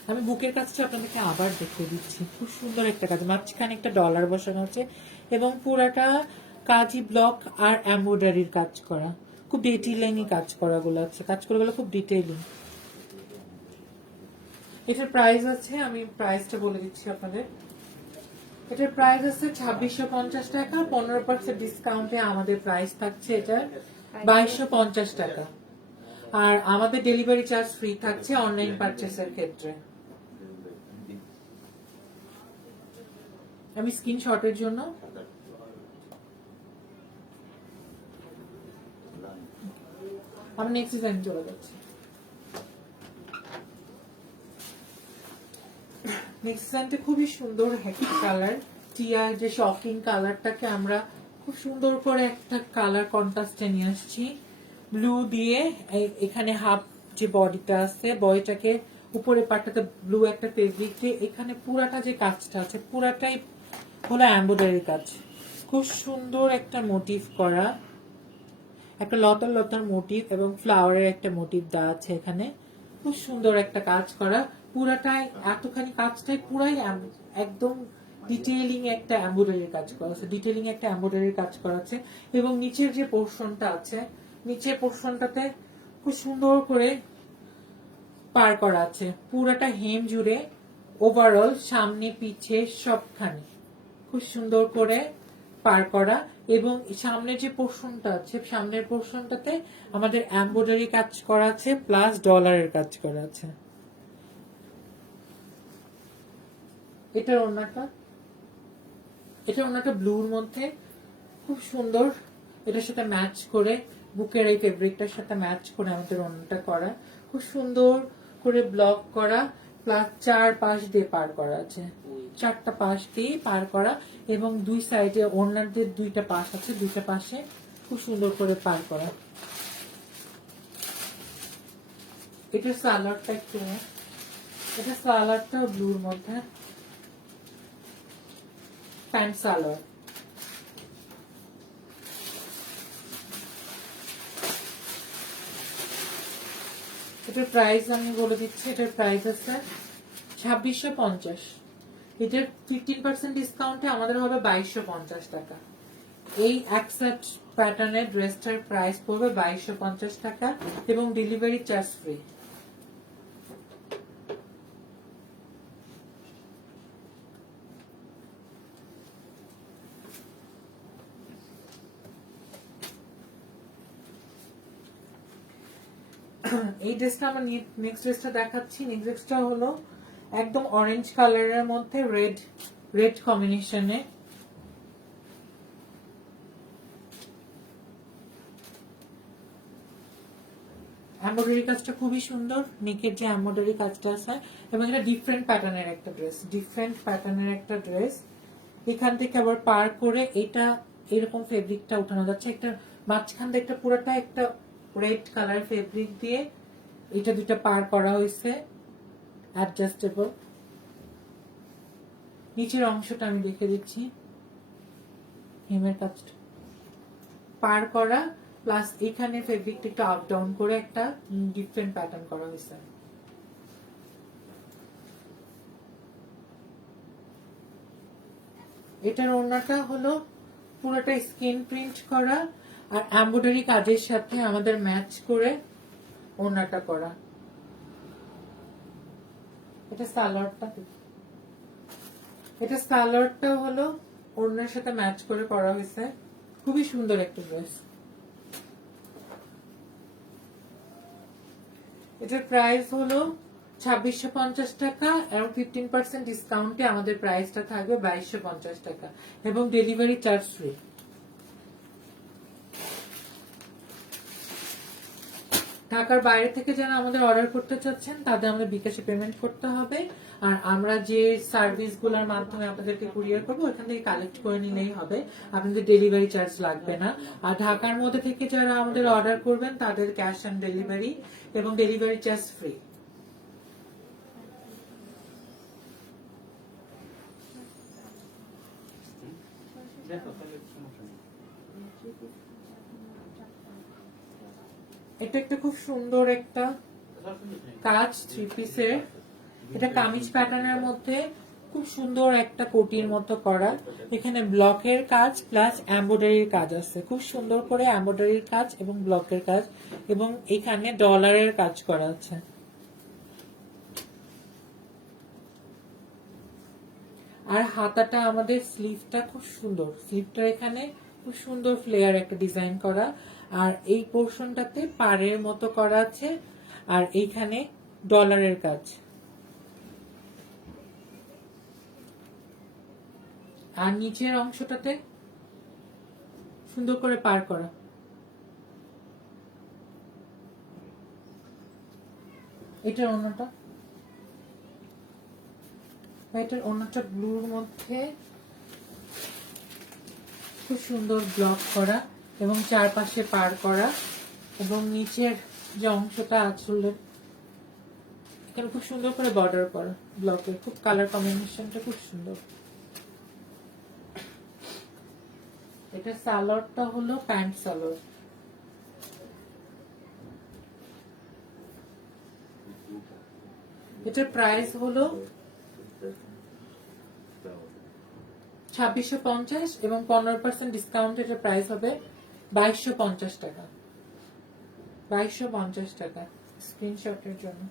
আমি বুকের কাজটা আপনাদেরকে আবার দেখিয়ে দিচ্ছি, খুব সুন্দর একটা কাজ, মাঝখানে একটা ডলার বসানো আছে এবং পুরাটা কাজই ব্লক আর এমব্রয়ডারির কাজ করা, খুব ডিটেইলিং কাজ করা গুলো আছে, কাজ করা গুলো খুব ডিটেইলিং। এটার প্রাইস আছে, আমি প্রাইসটা বলে দিচ্ছি আপনাদের। এটার প্রাইস আছে 2650 টাকা, 15% ডিসকাউন্টে আমাদের প্রাইস থাকছে এটা 2250 টাকা আর আমাদের ডেলিভারি চার্জ ফ্রি থাকছে অনলাইন পারচেসের ক্ষেত্রে। আমি স্ক্রিনশটের জন্য আমি নেক্সট ডিজাইন চলে যাচ্ছি। নেক্সট ডিজাইনটা খুবই সুন্দর, হ্যাপি কালার, টিয়ার যে শকিং কালারটাকে আমরা খুব সুন্দর করে একটা কালার কন্ট্রাস্টে নিয়ে আসছি ব্লু দিয়ে। এখানে হাফ যে বডিটা আছে বডিটাকে উপরে পাটটাতে ব্লু একটা ফেব্রিক দিয়ে এখানে পুরাটা যে কাজটা আছে পুরাটাই হলো এমব্রয়ডারি কাজ, খুব সুন্দর একটা মোটিভ করা, একটা লতার লতার মোটিভ এবং ফ্লাওয়ারের একটা মোটিভ দেওয়া আছে এখানে, খুব সুন্দর একটা কাজ করা, পুরাটাই এতখানি কাজটাই পুরাই একদম ডিটেইলিং একটা এমব্রয়ডারি কাজ করা আছে, ডিটেইলিং একটা এমব্রয়ডারি কাজ করা আছে এবং নিচের যে পোর্শনটা আছে নিচের পোর্শনটাতে খুব সুন্দর করে পার করা আছে, পুরাটা হেম জুড়ে ওভারঅল সামনে পিছে সবখানে খুব সুন্দর করে পার করা এবং সামনের যে পোর্শনটা আছে সামনের পোর্শনটাতে আমাদের এমব্রয়ডারি কাজ করা আছে প্লাস ডলারের কাজ করা আছে। এটার ওড়নাটা ব্লুর মধ্যে খুব সুন্দর, এটার সাথে ম্যাচ করে বুকের এই ফেব্রিকটার সাথে ম্যাচ করে আমাদের ওড়নাটা করা, খুব সুন্দর করে ব্লক করা প্লাস 4 পাশ দিয়ে পার করা আছে, ওই 4টা পাশ দিয়ে পার করা, এবং 2 সাইডে ওড়নার 2টা পাশ আছে, 2টা পাশে খুব সুন্দর করে পার করা। এটা সালোয়ারটা একটু, এটা সালোয়ারটা ব্লুর মধ্যে, প্যান্ট সালোয়ার। এটার প্রাইস আমি বলে দিচ্ছি, এটার প্রাইস আছে 2650। এটার 15% ডিসকাউন্টে আমাদের হবে 2250 টাকা। এই একসেট প্যাটার্নের ড্রেসটার প্রাইস পড়বে 2250 টাকা এবং ডেলিভারি চার্জ ফ্রি। এই ড্রেসটা আমরা নেক্সট ড্রেসটা দেখাচ্ছি। নেক্সট ড্রেসটা হলো একদম অরেঞ্জ কালারের মধ্যে রেড কম্বিনেশনে। এমব্রয়ডারি কাজটা খুবই সুন্দর, নিকের যে এমব্রয়ডারি কাজটা আছে, এবং এটা ডিফারেন্ট প্যাটার্নের একটা ড্রেস। এখান থেকে আবার পার করে এটা এরকম ফেব্রিকটা উঠানো যাচ্ছে, একটা মাঝখান থেকে একটা পুরোটা একটা রেড কালার ফেব্রিক দিয়ে এটা 2টা পার করা হয়েছে, অ্যাডজাস্টেবল। নিচের অংশটা আমি দেখে দিচ্ছি, হেমের কাজটা পার করা, প্লাস এখানে ফেব্রিকটা একটু আপ ডাউন করে একটা ডিফারেন্ট প্যাটার্ন করা হয়েছে। এটার ওড়নাটা হলো পুরোটা স্ক্রিন প্রিন্ট করা আর এমব্রয়ডারি কাজের সাথে আমাদের ম্যাচ করে ওড়নাটা করা। এটা সালোয়ারটা হলো ওড়নার সাথে ম্যাচ করে করা হয়েছে, খুবই সুন্দর একটা ড্রেস। এটার প্রাইস হলো 2650 টাকা এবং 15% ডিসকাউন্টে আমাদের প্রাইসটা থাকবে 2250 টাকা এবং ডেলিভারি চার্জ ফ্রি। ঢাকার বাইরে থেকে যারা আমাদের অর্ডার করতে চাচ্ছেন তাদের আমাদের বিকাশে পেমেন্ট করতে হবে, আর আমরা যে সার্ভিসগুলোর মাধ্যমে আপনাদেরকে কুরিয়ার করবো ওখান থেকে কালেক্ট করে নিলেই হবে, আপনাদের ডেলিভারি চার্জ লাগবে না। আর ঢাকার মধ্যে থেকে যারা আমাদের অর্ডার করবেন তাদের ক্যাশ অন ডেলিভারি এবং ডেলিভারি চার্জ ফ্রি। দেখো তাহলে সমস্যা নেই। এটা একটা খুব সুন্দর একটা কাজ 3 পিসের, এটা কামিজ প্যাটার্নের মধ্যে খুব সুন্দর একটা কোটির মতো করা, এখানে ব্লকের কাজ প্লাস এমব্রয়ডারির কাজ আছে, খুব সুন্দর করে এমব্রয়ডারির কাজ এবং ব্লকের কাজ, এবং এখানে ডলারের কাজ করা আছে। আর হাতাটা আমাদের স্লিভটা খুব সুন্দর, স্লিভটা এখানে খুব সুন্দর ফ্লেয়ার একটা ডিজাইন করা, আর এই পোর্শনটাতে পাড়ের মতো করা আছে, আর এইখানে ডলারের কাজ। আর নিচের অংশটাতে সুন্দর করে পার করা। এটার অন্যটা ব্লুর মধ্যে খুব সুন্দর ব্লক করা এবং চারপাশে পার করা, এবং নিচের যে অংশটা আঁচলের এখানে খুব সুন্দর করে বর্ডার করা ব্লকের, খুব কালার কম্বিনেশনটা খুব সুন্দর। এটা সালোয়ারটা হলো প্যান্ট সালোয়ার। এটার প্রাইস হলো 2650 এবং 15% ডিসকাউন্ট এটার প্রাইস হবে 2250 টাকা। 2250 টাকা স্ক্রিনশটের জন্য।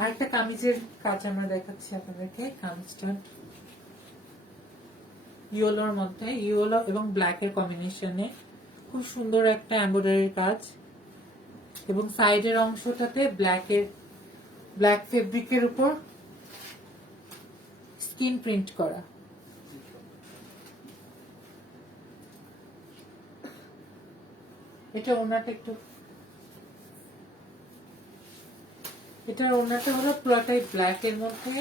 আরেকটা কামিজের কাজ আমরা দেখাচ্ছি আপনাদেরকে। কামিজটা ইয়েলোর মধ্যে, ইয়েলো এবং ব্ল্যাক এর কম্বিনেশনে খুব সুন্দর একটা এমব্রয়ডারির কাজ, এবং সাইডের অংশটাতে ব্ল্যাক ফেব্রিকের উপর স্কিন প্রিন্ট করা। এটা ওনাটা একটু, এটার ওনাটা হলো পুরোটাই ব্ল্যাক এর মধ্যে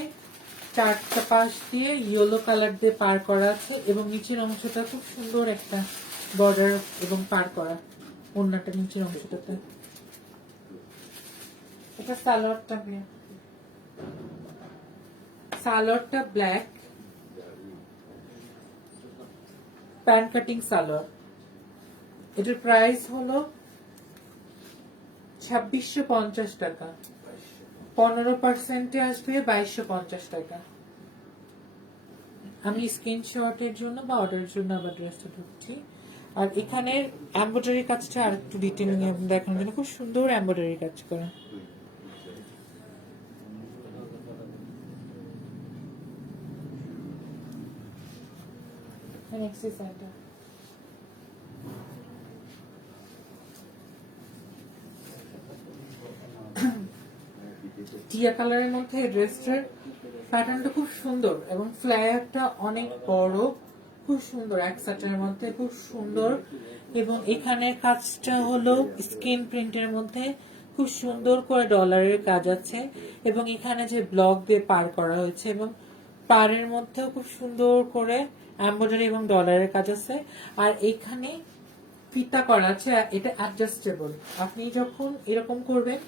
চারটা পাশ দিয়ে ইয়েলো কালার দিয়ে পার করা আছে এবং নিচের অংশটা খুব সুন্দর একটা বর্ডার এবং পার করা ওনাটা নিচের অংশটাতে। এটা সালোয়ারটা ব্ল্যাক প্যান্ট কাটিং সালোয়ার। এটার প্রাইস হলো 2650 টাকা, 15% আসবে 2250 টাকা। আমি স্ক্রিনশটের জন্য বা অর্ডারের জন্য আবার ড্রেসটা ঢুকছি। আর এখানে এমব্রয়ডারি কাজটা আর একটু ডিটেইলিং এ দেখানোর জন্য খুব সুন্দর এমব্রয়ডারি কাজ করা। নেক্সট সাইডটা টিয়া কালারের মধ্যে ড্রেসটার প্যাটার্নটা খুব সুন্দর এবং ফ্লায়ারটা অনেক বড়, খুব সুন্দর, এক সাইডের মধ্যে খুব সুন্দর। এবং এখানের কাজটা হলো স্ক্রিন প্রিন্টের মধ্যে খুব সুন্দর করে ডলারের কাজ আছে এবং এখানে যে ব্লক দিয়ে পার করা হয়েছে এবং পাড়ের মধ্যেও খুব সুন্দর করে এমব্রয়ডারি এবং ডলারের কাজ আছে। আর এখানে ফিতা করা আছে, এটা অ্যাডজাস্টেবল, আপনি যখন এরকম করবেন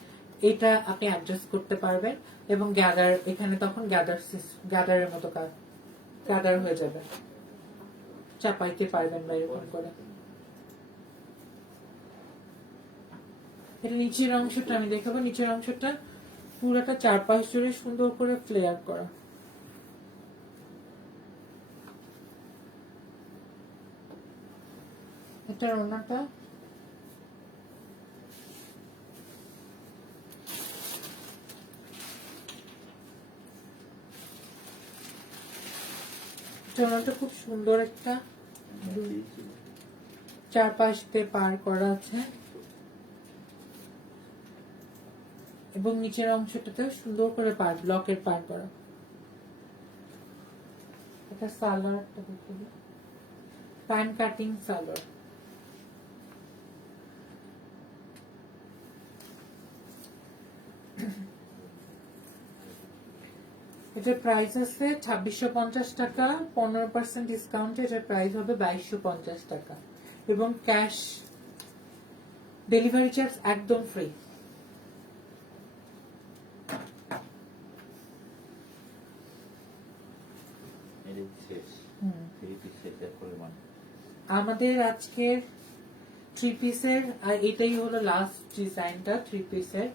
এটা আপনি অ্যাডজাস্ট করতে পারবেন এবং গ্যাদার এখানে তখন গ্যাদারের মতো গ্যাদার হয়ে যাবে, চাপাইতে পারবেন বা এরকম করে। এটা নিচের অংশটা আমি দেখাবো, নিচের অংশটা পুরোটা চারপাশ জুড়ে সুন্দর করে ফ্লেয়ার করা। এটার ওনাটা ওনাটা খুব সুন্দর একটা চারপাশ দিয়ে পার করা আছে এবং নিচের অংশটাতে সুন্দর করে পার ব্লকের পার করা। এটা সালোয়ারটা দেখে দিই, প্যান্ট কাটিং সালোয়ার। এটার প্রাইস আছে 2650 টাকা, 15% ডিসকাউন্টে এটার প্রাইস হবে 2250 টাকা এবং ক্যাশ ডেলিভারি চার্জ একদম ফ্রি। আমাদের আজকের 3 পিসের আর এটাই হলো লাস্ট ডিজাইনটা 3 পিসের।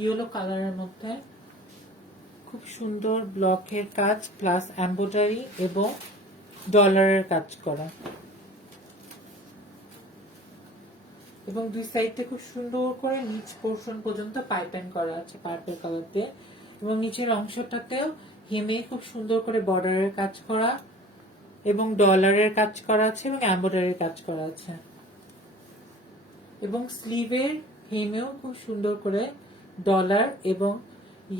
ইয়েলো কালারের মধ্যে খুব সুন্দর ব্লকের কাজ প্লাস এমব্রয়ডারি এবং ডলারের কাজ করা এবং দুই সাইডে খুব সুন্দর করে নিচ পোর্শন পর্যন্ত পাইপিং করা আছে পার্পল কালার দিয়ে এবং নিচের অংশটাতেও হেমে খুব সুন্দর করে বর্ডারের কাজ করা এবং ডলারের কাজ করা আছে এবং এমব্রয়ডারির কাজ করা আছে এবং স্লিভের হেমেও খুব সুন্দর করে ডলার এবং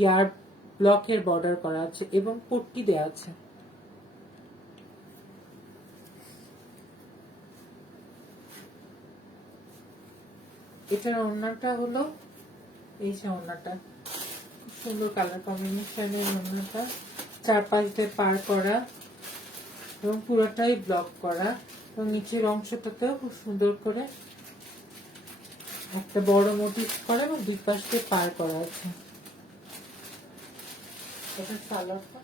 ইয়ার্ড ব্লকের বর্ডার করা আছে এবং পট্টি দেয়া আছে। এটার ওড়নাটা হলো এই যে ওড়নাটা খুব সুন্দর কালার কম্বিনেশনের ওড়নাটা, চারপাশ দিয়ে পার করা এবং পুরোটাই ব্লক করা এবং নিচের অংশটাতেও খুব সুন্দর করে একটা বড় মোটিভ করা এবং দুই পাশ দিয়ে পার করা আছে। এটা সালোয়ারটা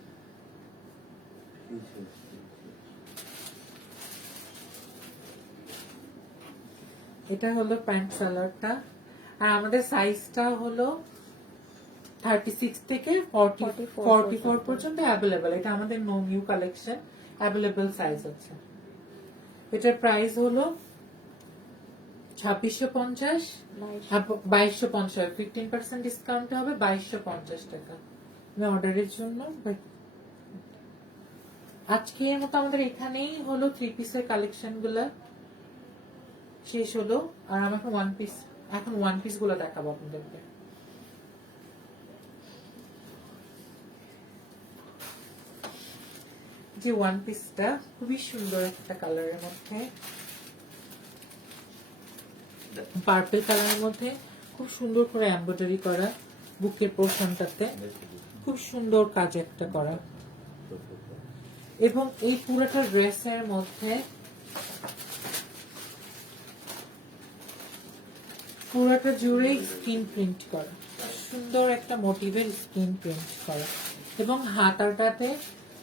এটা হলো প্যান্ট সালোয়ারটা আর আমাদের সাইজটা হলো 36 থেকে 44 পর্যন্ত অ্যাভেলেবেল। এটা আমাদের নিউ কালেকশন, অ্যাভেলেবেল সাইজ আছে। এটার প্রাইস হলো 2650, 2250, 15% ডিসকাউন্ট হবে 2250 টাকা। অর্ডারের জন্য আজকের মতো আমাদের এখানেই হলো 3 পিসের কালেকশন গুলা শেষ হলো আর আমাকে এখন ওয়ান পিস গুলো দেখাবো আপনাদেরকে। যে ওয়ান পিসটা খুবই সুন্দর একটা কালারের মধ্যে, পার্পল কালারের মধ্যে খুব সুন্দর করে এমব্রয়ডারি করা, বুকের পোর্শনটাতে খুব সুন্দর কাজ একটা করা। এবং এই পুরোটা ড্রেসের মধ্যে পুরোটা জুড়েই স্ক্রিন প্রিন্ট করা, সুন্দর একটা মোটিভের স্ক্রিন প্রিন্ট করা, এবং হাতাটাতে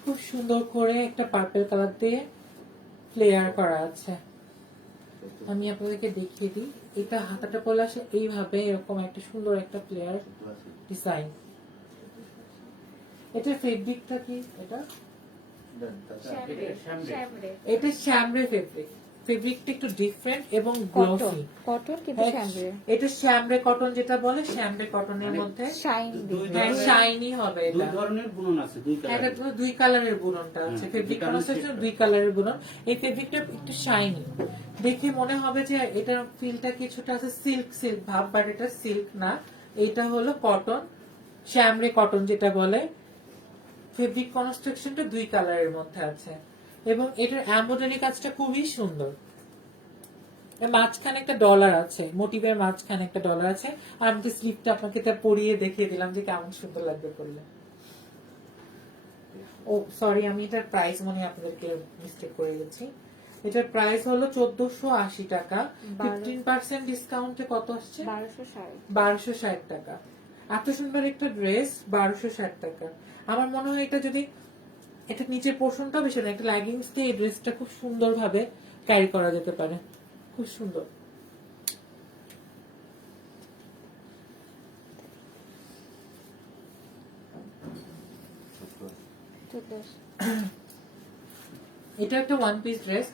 খুব সুন্দর করে একটা পার্পল কালার দিয়ে ফ্লেয়ার করা আছে। আমি আপনাদেরকে দেখিয়ে দিই, এটা হাতাটা পরে আসে এইভাবে, এরকম একটা সুন্দর একটা ফ্লেয়ার ডিজাইন। এটা ফেব্রিকটা কি? এটা এটা শ্যামরে ফেব্রিক। ফেব্রিকটা একটু ডিফারেন্ট এবং গ্লসি। কটন কিন্তু শ্যামরে। এটা শ্যামরে কটন যেটা বলে, শ্যামরে কটনের মানে মধ্যে শাইন হ্যাঁ শাইনি হবে। দুই এটা ধরনের বুনন আছে, দুই এটা কালার। তো দুই কালারের বুননটা আছে, ফেব্রিক কনস্ট্রাকশন দুই কালারের বুনন। এই ফেব্রিকটা একটু শাইনি, দেখে মনে হবে যে এটার ফিলটা কিছুটা আছে সিল্ক সিল্ক ভাব, বাট এটা সিল্ক না, এটা হলো কটন, শ্যামরে কটন যেটা বলে। ফেব্রিক কনস্ট্রাকশনটা দুই কালারের মধ্যে আছে, এবং এটার এমব্রয়ডারি কাজটা খুবই সুন্দর। এর মাঝখানে একটা ডলার আছে, মোটিভের মাঝখানে একটা ডলার আছে। আর আমি যে স্লিপটা আপনাকে এটা পরিয়ে দেখিয়ে দিলাম যে কেমন সুন্দর লাগবে পরলে। ও সরি, আমি এটার প্রাইস মনে হয় আপনাদেরকে মিস্টেক করে গেছি। এটার প্রাইস হলো 1480 টাকা। 15% ডিসকাউন্টে কত আসছে? 1260 টাকা। এত সুন্দর একটা ড্রেস 1260 টাকা। আমার মনে হয় এটা যদি এটা নিচের পোর্শনটা বেশি না, একটা লেগিংস দিয়ে এই ড্রেসটা খুব সুন্দর ভাবে ক্যারি করা যেতে পারে, খুব সুন্দর। এটা একটা ওয়ান পিস ড্রেস,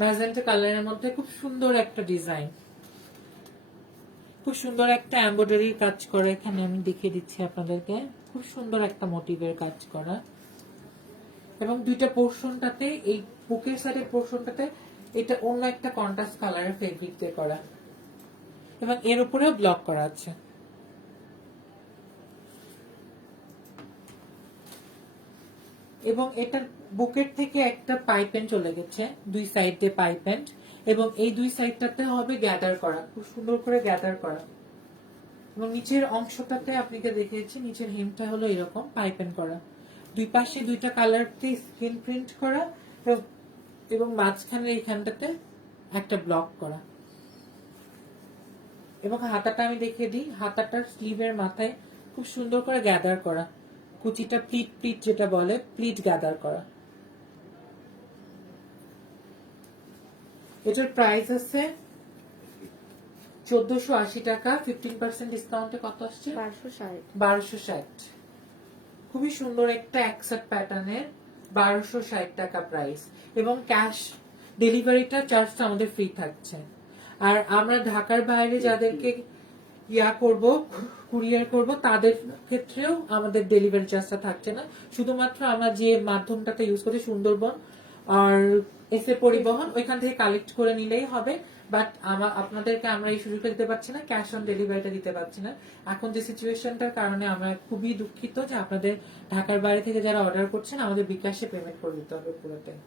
ম্যাজেন্টা কালারের মধ্যে খুব সুন্দর একটা ডিজাইন, খুব সুন্দর একটা এমব্রয়ডারি কাজ করা। এখানে আমি দেখিয়ে দিচ্ছি আপনাদেরকে, খুব সুন্দর একটা মোটিভের কাজ করা, এবং দুইটা পোর্শনটাতে, এই বুকের সাইডের পোর্শনটাতে এটা অন্য একটা কন্ট্রাস্ট কালারের ফেব্রিক দিয়ে করা, এবং এর উপরেও ব্লক করা আছে। এবং এটার বুকের থেকে একটা পাইপেন্ট চলে গেছে, দুই সাইড দিয়ে পাইপেন্ট, এবং এই দুই সাইডটাতে হবে গ্যাদার করা, খুব সুন্দর করে গ্যাদার করা। এবং নিচের অংশটাতে আপনাকে দেখিয়েছি, নিচের হেমটা হলো এরকম পাইপেন্ট করা, দুই পাশে দুইটা কালারকে স্ক্রিন প্রিন্ট করা, এবং মাঝখানে এইখানটাতে একটা ব্লক করা। এবং হাতাটা আমি দেখিয়ে দিই, হাতাটার স্লিভের মাথায় খুব সুন্দর করে গ্যাদার করা, কুচিটা প্লিট প্লিট যেটা বলে, প্লিট গ্যাদার করা। এটার প্রাইস আছে 1480 টাকা। 15% ডিসকাউন্টে কত আসছে? 1260। খুবই সুন্দর একটা অ্যাকসেপ্ট প্যাটার্নের 1260 টাকা প্রাইস, এবং ক্যাশ ডেলিভারিটা চার্জটা আমাদের ফ্রি থাকছে। আর আমরা ঢাকার বাইরে যাদেরকে কুরিয়ার করব, তাদের ক্ষেত্রেও আমাদের ডেলিভারি চার্জটা থাকছে না। শুধুমাত্র আমরা যে মাধ্যমটাতে ইউজ করছি, সুন্দরবন আর এসে পরিবহন, ওইখান থেকে কালেক্ট করে নিলেই হবে। বাট আপনাদেরকে আমরা এই সুযোগটা দিতে পারছি না, ক্যাশ অন ডেলিভারিটা দিতে পারছি না এখন যে সিচুয়েশনটার কারণে। আমরা খুবই দুঃখিত যে আপনাদের ঢাকার বাইরে থেকে যারা অর্ডার করছেন, আমাদের বিকাশে পেমেন্ট করে দিতে হবে পুরোটাই।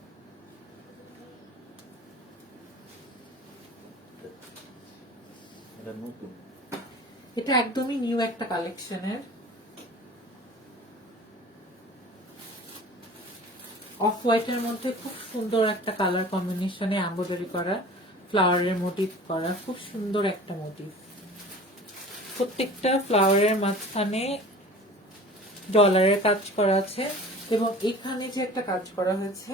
এটা একদমই নিউ একটা কালেকশনের, অফ হোয়াইটের মধ্যে খুব সুন্দর একটা কালার কম্বিনেশনে এমব্রয়ডারি করা, ফ্লাওয়ারের মোটিভ করা, খুব সুন্দর একটা মোটিভ। প্রত্যেকটা ফ্লাওয়ারের মাঝখানে ডলারের কাজ করা আছে, এবং এখানে যে একটা কাজ করা হয়েছে,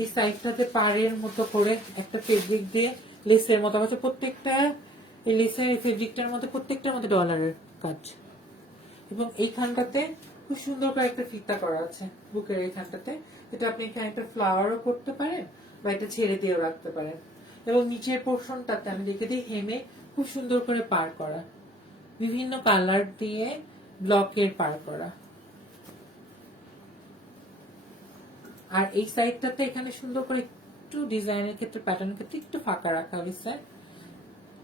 এই সাইডটাতে পাড়ের মতো করে একটা ফেব্রিক দিয়ে লেসের মতো আছে। প্রত্যেকটা এই লেসের ফেব্রিকটার মধ্যে প্রত্যেকটার মধ্যে ডলারের কাজ, এবং এইখানটাতে খুব সুন্দর করে একটা ফিতা করা আছে বুকের এইখানটাতে। এটা আপনি এখানে একটা ফ্লাওয়ারও করতে পারেন, বা এটা ছেড়ে দিয়েও রাখতে পারেন। এবং নিচের পোর্শনটাতে আমি দেখে দিই হেমে খুব সুন্দর করে পার করা, বিভিন্ন কালার দিয়ে ব্লকের পার করা। আর এই সাইডটাতে এখানে সুন্দর করে একটু ডিজাইনের ক্ষেত্রে, প্যাটার্নের ক্ষেত্রে একটু ফাঁকা রাখা হয়েছে,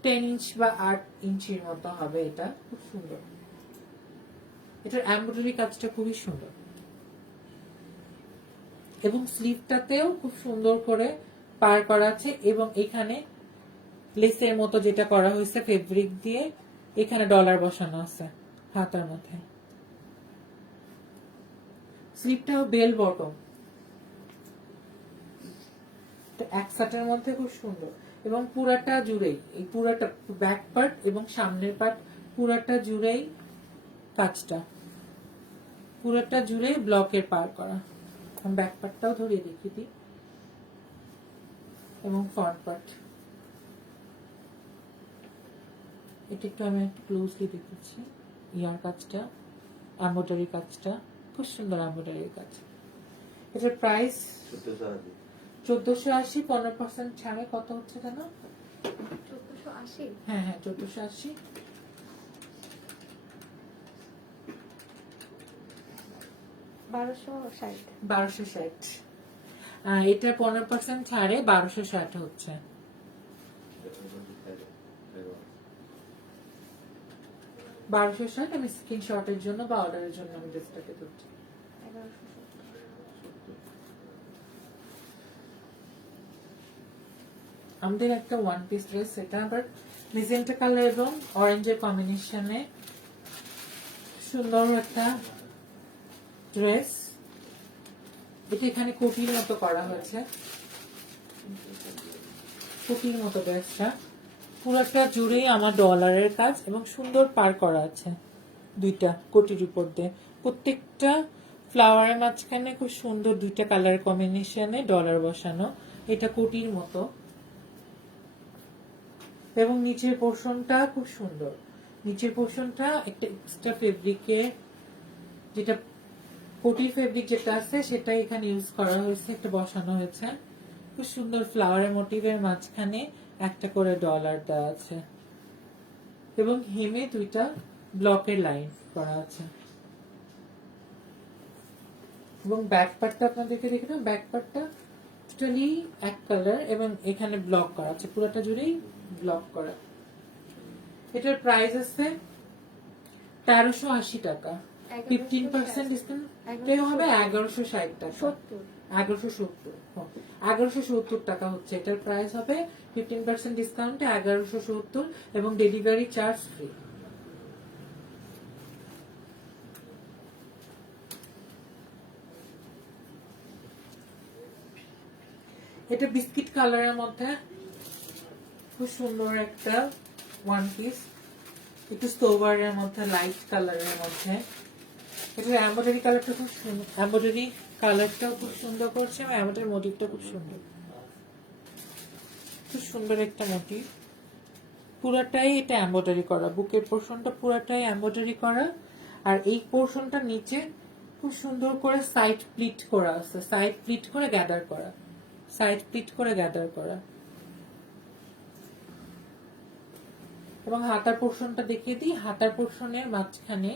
10 ইঞ্চ বা 8 ইঞ্চির মতো হবে। এটা খুব সুন্দর, এটার এমব্রয়ডারি কাজটা খুবই সুন্দর। এবং স্লিভটাতেও খুব সুন্দর করে পার করা আছে এবং এখানে লেসের মতো যেটা করা হয়েছে ফেব্রিক দিয়ে, এখানে ডলার বসানো আছে হাতার মধ্যে। স্লিভটাও বেল বটম, এক সাটের মধ্যে খুব সুন্দর এবং পুরাটা জুড়েই, এই পুরাটা ব্যাক পার্ট এবং সামনের পার্ট পুরাটা জুড়েই কাজটা, পুরাটা জুড়ে ব্লকের পার করা। ব্যাক পার্টটাও ধরিয়ে দেখিয়ে দিই এবং ফ্রন্ট পার্ট। এটা একটু আমি একটু ক্লোজলি দেখেছি, ইয়ার কাজটা, এমব্রয়ডারি কাজটা খুব সুন্দর এমব্রয়ডারি কাজ। এটার প্রাইস 1480, 15% ছাড়ে কত হচ্ছে জানো? 1480। হ্যাঁ হ্যাঁ 1480। 1260। 1260। এটা 15% ছাড়ে 1260 হচ্ছে। 1260 আমি স্ক্রিনশটের জন্য বা অর্ডারের জন্য আমি ড্রেসটাকে ধরছি। 1170। আমাদের একটা ওয়ান পিস ড্রেস, এটা আবার মেজেন্টা কালার এবং অরেঞ্জের কম্বিনেশনে সুন্দর একটা ড্রেস। এটা এখানে কোটির মতো করা হয়েছে, কোটির মতো ড্রেসটা পুরোটা জুড়েই আমার ডলারের কাজ এবং সুন্দর পার করা আছে দুইটা কোটির উপর দিয়ে। প্রত্যেকটা ফ্লাওয়ারের মাঝখানে খুব সুন্দর দুইটা কালার কম্বিনেশনে ডলার বসানো, এটা কোটির মতো। এবং নিচের পোর্শনটা খুব সুন্দর, নিচের পোর্শনটা একটা এক্সট্রা ফেব্রিকে, যেটা কোটির ফেব্রিক যেটা আছে সেটা এখানে ইউজ করা হয়েছে, একটা বসানো হয়েছে খুব সুন্দর ফ্লাওয়ারের মোটিভের মাঝখানে একটা করে ডলার দেওয়া আছে এবং হেমে দুইটা ব্লকের লাইন করা আছে। এবং ব্যাক পার্টটা আপনাদেরকে দেখে দাও, ব্যাক পার্টটা টোটালি এক কালার এবং এখানে ব্লক করা আছে, পুরোটা জুড়েই ব্লক করা। এটার প্রাইস আছে 1380 টাকা, 15% ডিসকাউন্ট হবে 1160 টাকা। 1170 টাকা হচ্ছে এটার প্রাইস হবে, 15% ডিসকাউন্টে 1170 এবং ডেলিভারি চার্জ ফ্রি। এটা বিস্কিট কালারের মধ্যে খুব সুন্দর একটা ওয়ান পিস, একটু স্টোভারের মধ্যে লাইট কালারের মধ্যে। এটা এমব্রয়ডারি কালারটা খুব সুন্দর, এমব্রয়ডারি কালারটাও খুব সুন্দর করছে এবং এমব্রয়ডারি মোটিভটা খুব সুন্দর, খুব সুন্দর একটা মোটিভ। পুরাটাই এটা এমব্রয়ডারি করা, বুকের পোর্শনটা পুরাটাই এমব্রয়ডারি করা আর এই পোর্শনটা নিচে খুব সুন্দর করে সাইড প্লিট করা আছে, সাইড প্লিট করে গ্যাদার করা, সাইড প্লিট করে গ্যাদার করা। এবং হাতার পোর্শনটা দেখিয়ে দিই, হাতার পোর্শনের মাঝখানে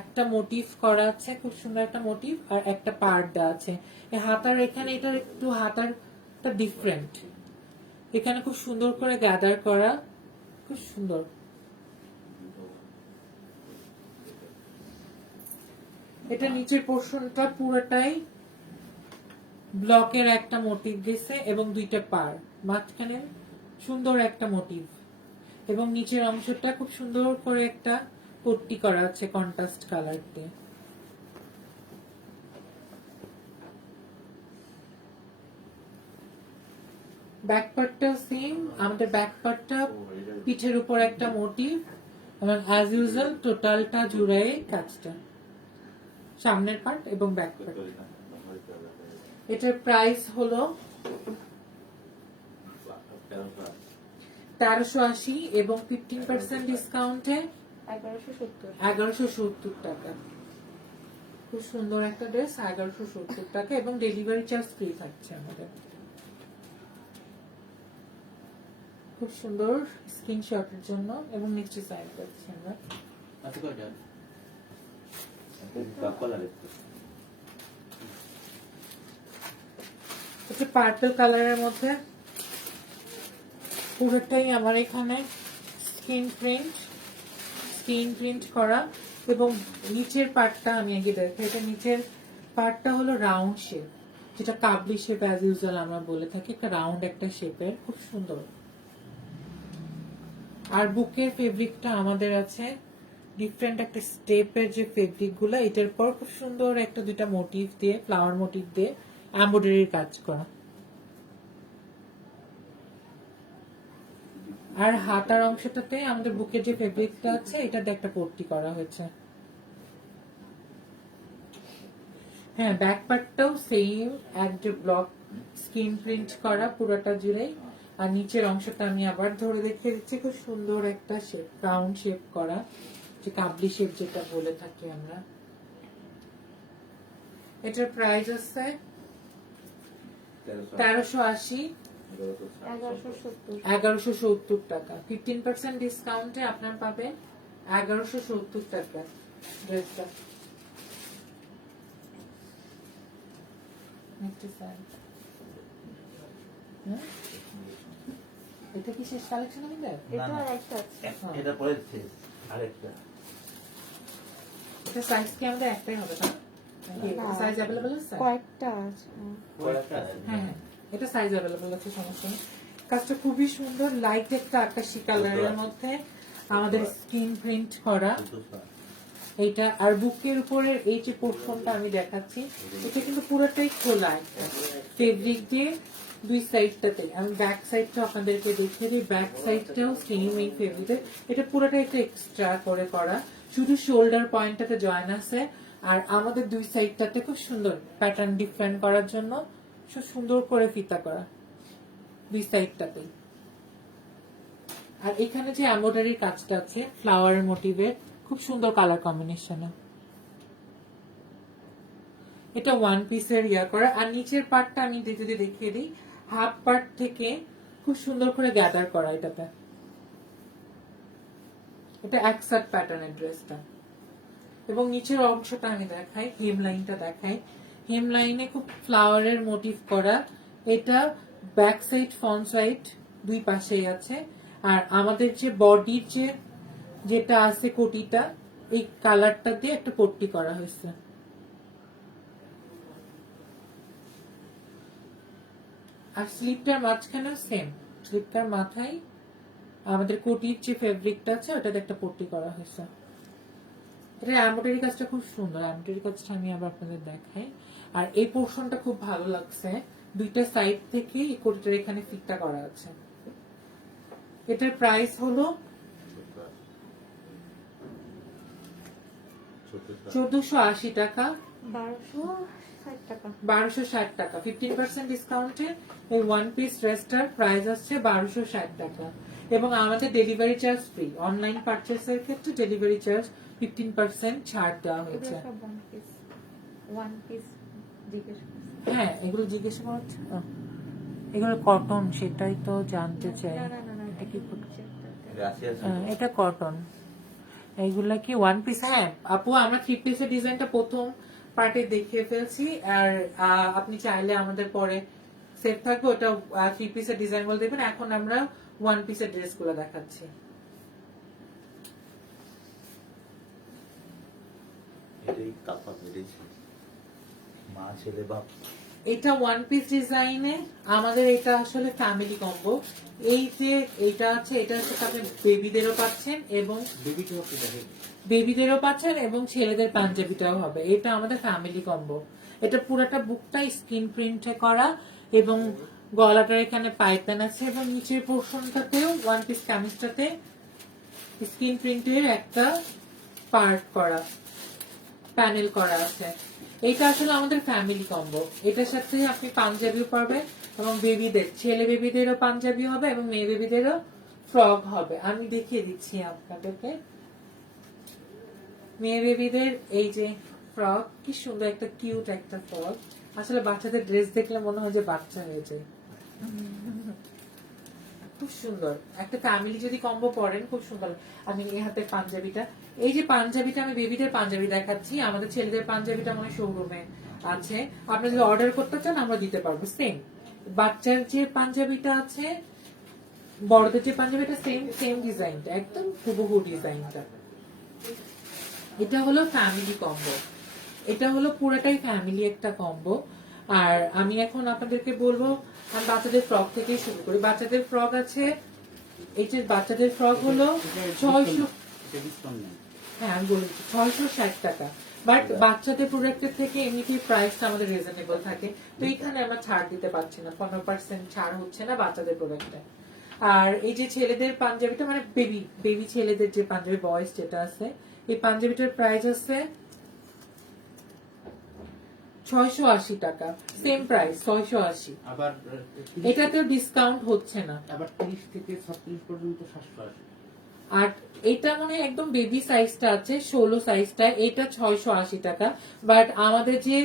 একটা মোটিভ করা আছে, খুব সুন্দর একটা মোটিভ আর একটা পার্ট দেওয়া আছে। এই হাতার এখানে এটার একটু হাতারটা ডিফারেন্ট, এখানে খুব সুন্দর করে গ্যাদার করা, খুব সুন্দর। এটা নিচের পোর্শনটা পুরোটাই ব্লকের একটা মোটিভ দিছে এবং দুইটা পার, মাঝখানে সুন্দর একটা মোটিভ এবং নিচের অংশটা খুব সুন্দর করে একটা পট্টি করা আছে কন্ট্রাস্ট কালার দিয়ে। ব্যাক পার্টটা সেম, আমাদের ব্যাক পার্টটা পিঠের উপর একটা মোটিভ এবং অ্যাজ ইউজুয়াল টোটালটা জুড়ে কাজটা, সামনের পার্ট এবং ব্যাক পার্ট। এটার প্রাইস হলো 1380 এবং 15% ডিসকাউন্টে 1170 টাকা। খুব সুন্দর একটা ড্রেস, 1170 টাকা এবং ডেলিভারি চার্জ ফ্রি থাকছে আমাদের। খুব সুন্দর স্ক্রিনশটের জন্য এবং নিচে সাইন করছি আমরা। এটা পার্পল কালারের মধ্যে পুরোটাই আমার এখানে স্ক্রিন প্রিন্ট করা এবং নিচের পার্টটা আমি আগে দেখি, এটা নিচের পার্টটা হলো রাউন্ড শেপ, যেটা কাবলি শেপ অ্যাজ ইউজুয়াল আমরা বলে থাকি, একটা রাউন্ড একটা শেপের, খুব সুন্দর। আর বুকের ফেব্রিকটা আমাদের আছে ডিফারেন্ট একটা স্টেপের যে ফেব্রিক গুলো, এটার পর খুব সুন্দর একটা দুইটা মোটিভ দিয়ে, ফ্লাওয়ার মোটিভ দিয়ে এমব্রয়ডারির কাজ করা। আর হাতার অংশটাতে আমাদের বুকের যে ফেব্রিকটা আছে এটাতে একটা পট্টি করা হয়েছে। হ্যাঁ, ব্যাক পার্টটাও সেম একটা ব্লক স্ক্রিন প্রিন্ট করা পুরোটা জুড়েই। আর নিচের অংশটা আমি আবার ধরে দেখিয়ে দিচ্ছি, খুব সুন্দর একটা শেপ, রাউন্ড শেপ করা, যে কাবলি শেপ যেটা বলে থাকি আমরা। এটার প্রাইস আছে 1380, 1170 টাকা। 15% ডিসকাউন্টে আপনার পাবেন 1170 টাকা ড্রেসটা। এটা কি শেষ কালেকশন আমাদের? এটা আর একটা আছে। এটা পরে শেষ আরেকটা। এটা সাইজ কি আমাদের একটাই হবে না? সাইজ অ্যাভেলেবল আছে? কয়েকটা আছে। হ্যাঁ, এটা সাইজ অ্যাভেলেবল আছে, সমস্যা নেই। কাজটা খুবই সুন্দর, লাইট একটা আকাশি কালারের মধ্যে আমাদের স্ক্রিন প্রিন্ট করা এইটা। আর বুকের উপরের এই যে পোর্শনটা আমি দেখাচ্ছি, এটা কিন্তু পুরোটাই খোলা একটা ফেব্রিক দিয়ে দুই সাইডটাতে। আমি ব্যাক সাইডটা আপনাদেরকে দেখিয়ে দিই, ব্যাক সাইডটাও সেম এই ফেব্রিকের। এটা পুরোটা একটা এক্সট্রা করে করা, শুধু শোল্ডার পয়েন্টটাতে জয়েন আছে। আর আমাদের দুই সাইডটাতে খুব সুন্দর প্যাটার্ন ডিফারেন্ট করার জন্য সুন্দর করে ফিতা করা দুই সাইডটাতে। আর এখানে যে এমব্রয়ডারির কাজটা আছে ফ্লাওয়ারের মোটিভের, খুব সুন্দর কালার কম্বিনেশনে। এটা ওয়ান পিসের ইয়া করা। আর নিচের পার্টটা আমি যদি দেখিয়ে দিই, হাফ পার্ট থেকে খুব সুন্দর করে গ্যাদার করা এটাতে। এটা একসাথ প্যাটার্নের ড্রেসটা। এবং নিচের অংশটা আমি দেখাই, হেম লাইনটা দেখাই। হেম লাইনে খুব ফ্লাওয়ারের মোটিভ করা। এটা ব্যাক সাইড ফ্রন্ট সাইড দুই পাশেই আছে। আর আমাদের যে বডির যেটা আছে কোটিটা, এই কালারটা দিয়ে একটা পট্টি করা হয়েছে। আর স্লিপটার মাঝখানেও সেম, স্লিপটার মাথায় আমাদের কোটির যে ফেব্রিকটা আছে ওটাতে একটা পট্টি করা হয়েছে। এটা এমব্রয়ডারি কাজটা খুব সুন্দর, এমব্রয়ডারি কাজটা আমি আবার আপনাদের দেখাই। আর এই পোর্শনটা খুব ভালো লাগছে, দুইটা সাইড থেকে এই কোটিটার এখানে ফিটটা করা আছে। এটার প্রাইস হলো 1480 টাকা, 1260 টাকা। 1260 টাকা। 15% ডিসকাউন্টে এই ওয়ান পিস ড্রেসটার প্রাইস আসছে 1260 টাকা। এবং আমাদের ডেলিভারি চার্জ ফ্রি, অনলাইন পারচেসের ক্ষেত্রে ডেলিভারি চার্জ 15% ছাড় দেওয়া হয়েছে। এগুলো সব ওয়ান পিস জিজ্ঞেস করছি। হ্যাঁ, এগুলো জিজ্ঞেস করছে, এগুলো কটন, সেটাই তো জানতে চাই। না না না না, এটা কি রাশি আছে এটা কটন, এইগুলা কি ওয়ান পিস? হ্যাঁ আপু, আমরা থ্রি পিসের ডিজাইনটা প্রথম পার্টে দেখিয়ে ফেলছি। আর আপনি চাইলে আমাদের পরে সেট থাকবে, ওটা থ্রি পিসের ডিজাইন গুলো দেখবেন। এখন আমরা ওয়ান পিসের ড্রেস গুলো দেখাচ্ছি। এটাই কাপড় বেরিয়েছে মা ছেলে বাপ। এটা ওয়ান পিস ডিজাইনে আমাদের এটা আসলে ফ্যামিলি কম্বো। এই যে এটা আছে, এটা হচ্ছে আপনি বেবিদেরও পাচ্ছেন এবং বেবিদেরও পাচ্ছেন এবং ছেলেদের পাঞ্জাবিটাও হবে। এটা আমাদের ফ্যামিলি কম্বো। এটা পুরোটা বুকটাই স্ক্রিন প্রিন্টে করা এবং গলাটার এখানে পাইতান আছে এবং নিচের পোর্শনটাতেও ওয়ান পিস কামিজটাতে স্ক্রিন প্রিন্টের একটা পার্ট করা, প্যানেল করা আছে। এটা আসলে আমাদের ফ্যামিলি কম্বো। এটার সাথে আপনি পাঞ্জাবিও পাবেন এবং বেবিদের, ছেলে বেবিদেরও পাঞ্জাবি হবে এবং মেয়ে বেবিদেরও ফ্রক হবে। আমি দেখিয়ে দিচ্ছি আপনাদেরকে মেয়ে বেবিদের এই যে ফ্রক, কি সুন্দর একটা কিউট একটা ফ্রক। আসলে বাচ্চাদের ড্রেস দেখলে মনে হয় যে বাচ্চা হয়ে যায়, খুব সুন্দর একটা ফ্যামিলি যদি কম্বো পরেন খুব সুন্দর। আমি এই হাতে পাঞ্জাবিটা, এই যে পাঞ্জাবিটা আমি বেবিদের পাঞ্জাবি দেখাচ্ছি, আমাদের ছেলেদের পাঞ্জাবিটা মনে শোরুমে আছে। আপনি যদি অর্ডার করতে চান আমরা দিতে পারবো। সেম বাচ্চার যে পাঞ্জাবিটা আছে, বড়দের যে পাঞ্জাবিটা সেম সেম ডিজাইনটা, একদম হুবহু ডিজাইনটা। এটা হলো ফ্যামিলি কম্বো। এটা হলো পুরোটাই ফ্যামিলি একটা কম্বো। আর আমি এখন আপনাদেরকে বলবো, আমি বাচ্চাদের ফ্রক থেকে শুরু করি। বাচ্চাদের ফ্রক আছে, এই যে বাচ্চাদের ফ্রক হলো 600, ডিসকাউন্ট নেই। হ্যাঁ আমি বলছি 660 টাকা। বাট বাচ্চাদের প্রোডাক্টের থেকে এমনিতেই প্রাইসটা আমাদের রিজনেবল থাকে, তো এখানে আমরা ছাড় দিতে পারছি না, 15% ছাড় হচ্ছে না বাচ্চাদের প্রোডাক্টে। আর এই যে ছেলেদের পাঞ্জাবিটা, মানে বেবি ছেলেদের যে পাঞ্জাবি বয়েজ যেটা আছে, এই পাঞ্জাবিটার প্রাইস আছে 680 টাকা, সেম প্রাইস 680। আবার এটাতেও ডিসকাউন্ট হচ্ছে না। আবার 30 থেকে 36 পর্যন্ত 780। আর এটা মনে হয় একদম বেবি সাইজটা আছে, 16 সাইজটা, এটা 680 টাকা। বাট আমাদের যে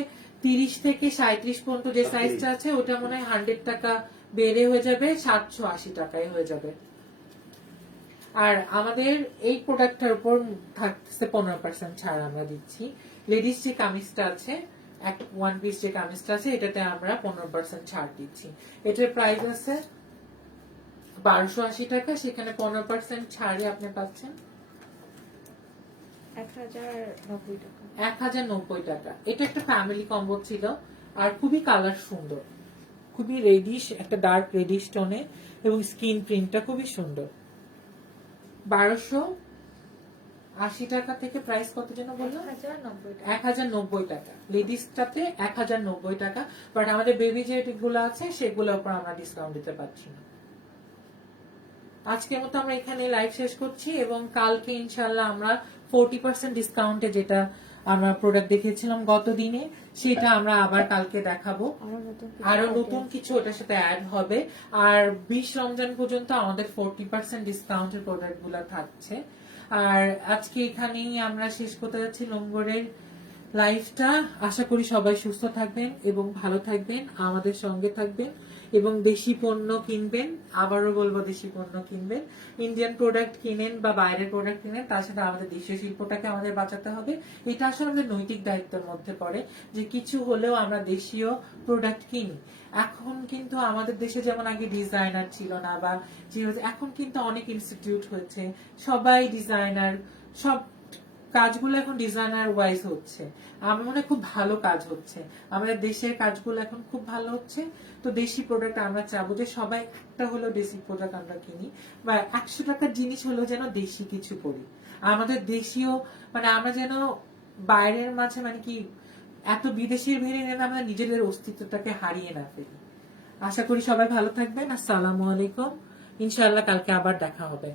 30 থেকে 37 পর্যন্ত যে সাইজটা আছে, ওটা মনে হয় 100 টাকা বেড়ে হয়ে যাবে, 780 টাকায় হয়ে যাবে। আর আমাদের এই প্রোডাক্টটার উপর থাকছে 15% ছাড় আমরা দিচ্ছি। লেডিস যে কামিজটা আছে, এক ওয়ান পিস যে কামিজটা আছে, এটাতে আমরা 15% ছাড় দিচ্ছি। এটার প্রাইস আছে 1280 টাকা, সেখানে 15% ছাড়ে আপনি পাচ্ছেন 1090 টাকা। 1090 টাকা। এটা একটা ফ্যামিলি কম্বো ছিল, আর খুবই কালার সুন্দর, খুবই রেডিশ, একটা ডার্ক রেডিশ টোনে, এবং স্কিন প্রিন্টটা খুবই সুন্দর। 1280 টাকা থেকে প্রাইস কত যেন বললাম, 1090 টাকা। 1090 টাকা। লেডিসটাতে 1090 টাকা। বাট আমাদের বেবি যেগুলো আছে সেগুলোর উপর আমরা ডিসকাউন্ট দিতে পারছি না। আজকের মতো আমরা এখানে লাইভ শেষ করছি, এবং কালকে ইনশাল্লাহ আমরা 40% ডিসকাউন্টে যেটা আমরা প্রোডাক্ট দেখেছিলাম গত দিনে, সেটা আমরা আবার কালকে দেখাবো। আরো নতুন কিছু ওটার সাথে অ্যাড হবে। আর 20 রমজান পর্যন্ত আমাদের 40% ডিসকাউন্টের প্রোডাক্ট গুলো থাকছে। আর আজকে এখানেই আমরা শেষ করতে যাচ্ছি লঙ্গরের লাইফটা। আশা করি সবাই সুস্থ থাকবেন এবং ভালো থাকবেন, আমাদের সঙ্গে থাকবেন, এবং দেশি পণ্য কিনবেন। আবারও বলবো, দেশি পণ্য কিনবেন। ইন্ডিয়ান প্রোডাক্ট কিনেন বা বাইরের প্রোডাক্ট কিনেন, তার সাথে আমাদের দেশীয় শিল্পটাকে আমাদের বাঁচাতে হবে। এটা আসলে আমাদের নৈতিক দায়িত্বের মধ্যে পড়ে যে কিছু হলেও আমরা দেশীয় প্রোডাক্ট কিনি। এখন কিন্তু আমাদের দেশে যেমন আগে ডিজাইনার ছিল না, বা এখন কিন্তু অনেক ইনস্টিটিউট হয়েছে, সবাই ডিজাইনার, সব কাজগুলো এখন ডিজাইনার ওয়াইজ হচ্ছে। আমার মনে হয় খুব ভালো কাজ হচ্ছে, আমাদের দেশের কাজগুলো এখন খুব ভালো হচ্ছে। তো দেশি প্রোডাক্ট আমরা চাবো যে সবাই একটা হলো দেশি প্রোডাক্ট আমরা কিনি, বা 100 টাকার জিনিস হলো যেন দেশি কিছু করি। আমাদের দেশীয়, মানে আমরা যেন বাইরের মাঝে, মানে কি এত বিদেশির ভিড়ে যেন আমরা নিজেদের অস্তিত্বটাকে হারিয়ে না ফেলি। আশা করি সবাই ভালো থাকবেন। আসসালামু আলাইকুম। ইনশাআল্লাহ কালকে আবার দেখা হবে।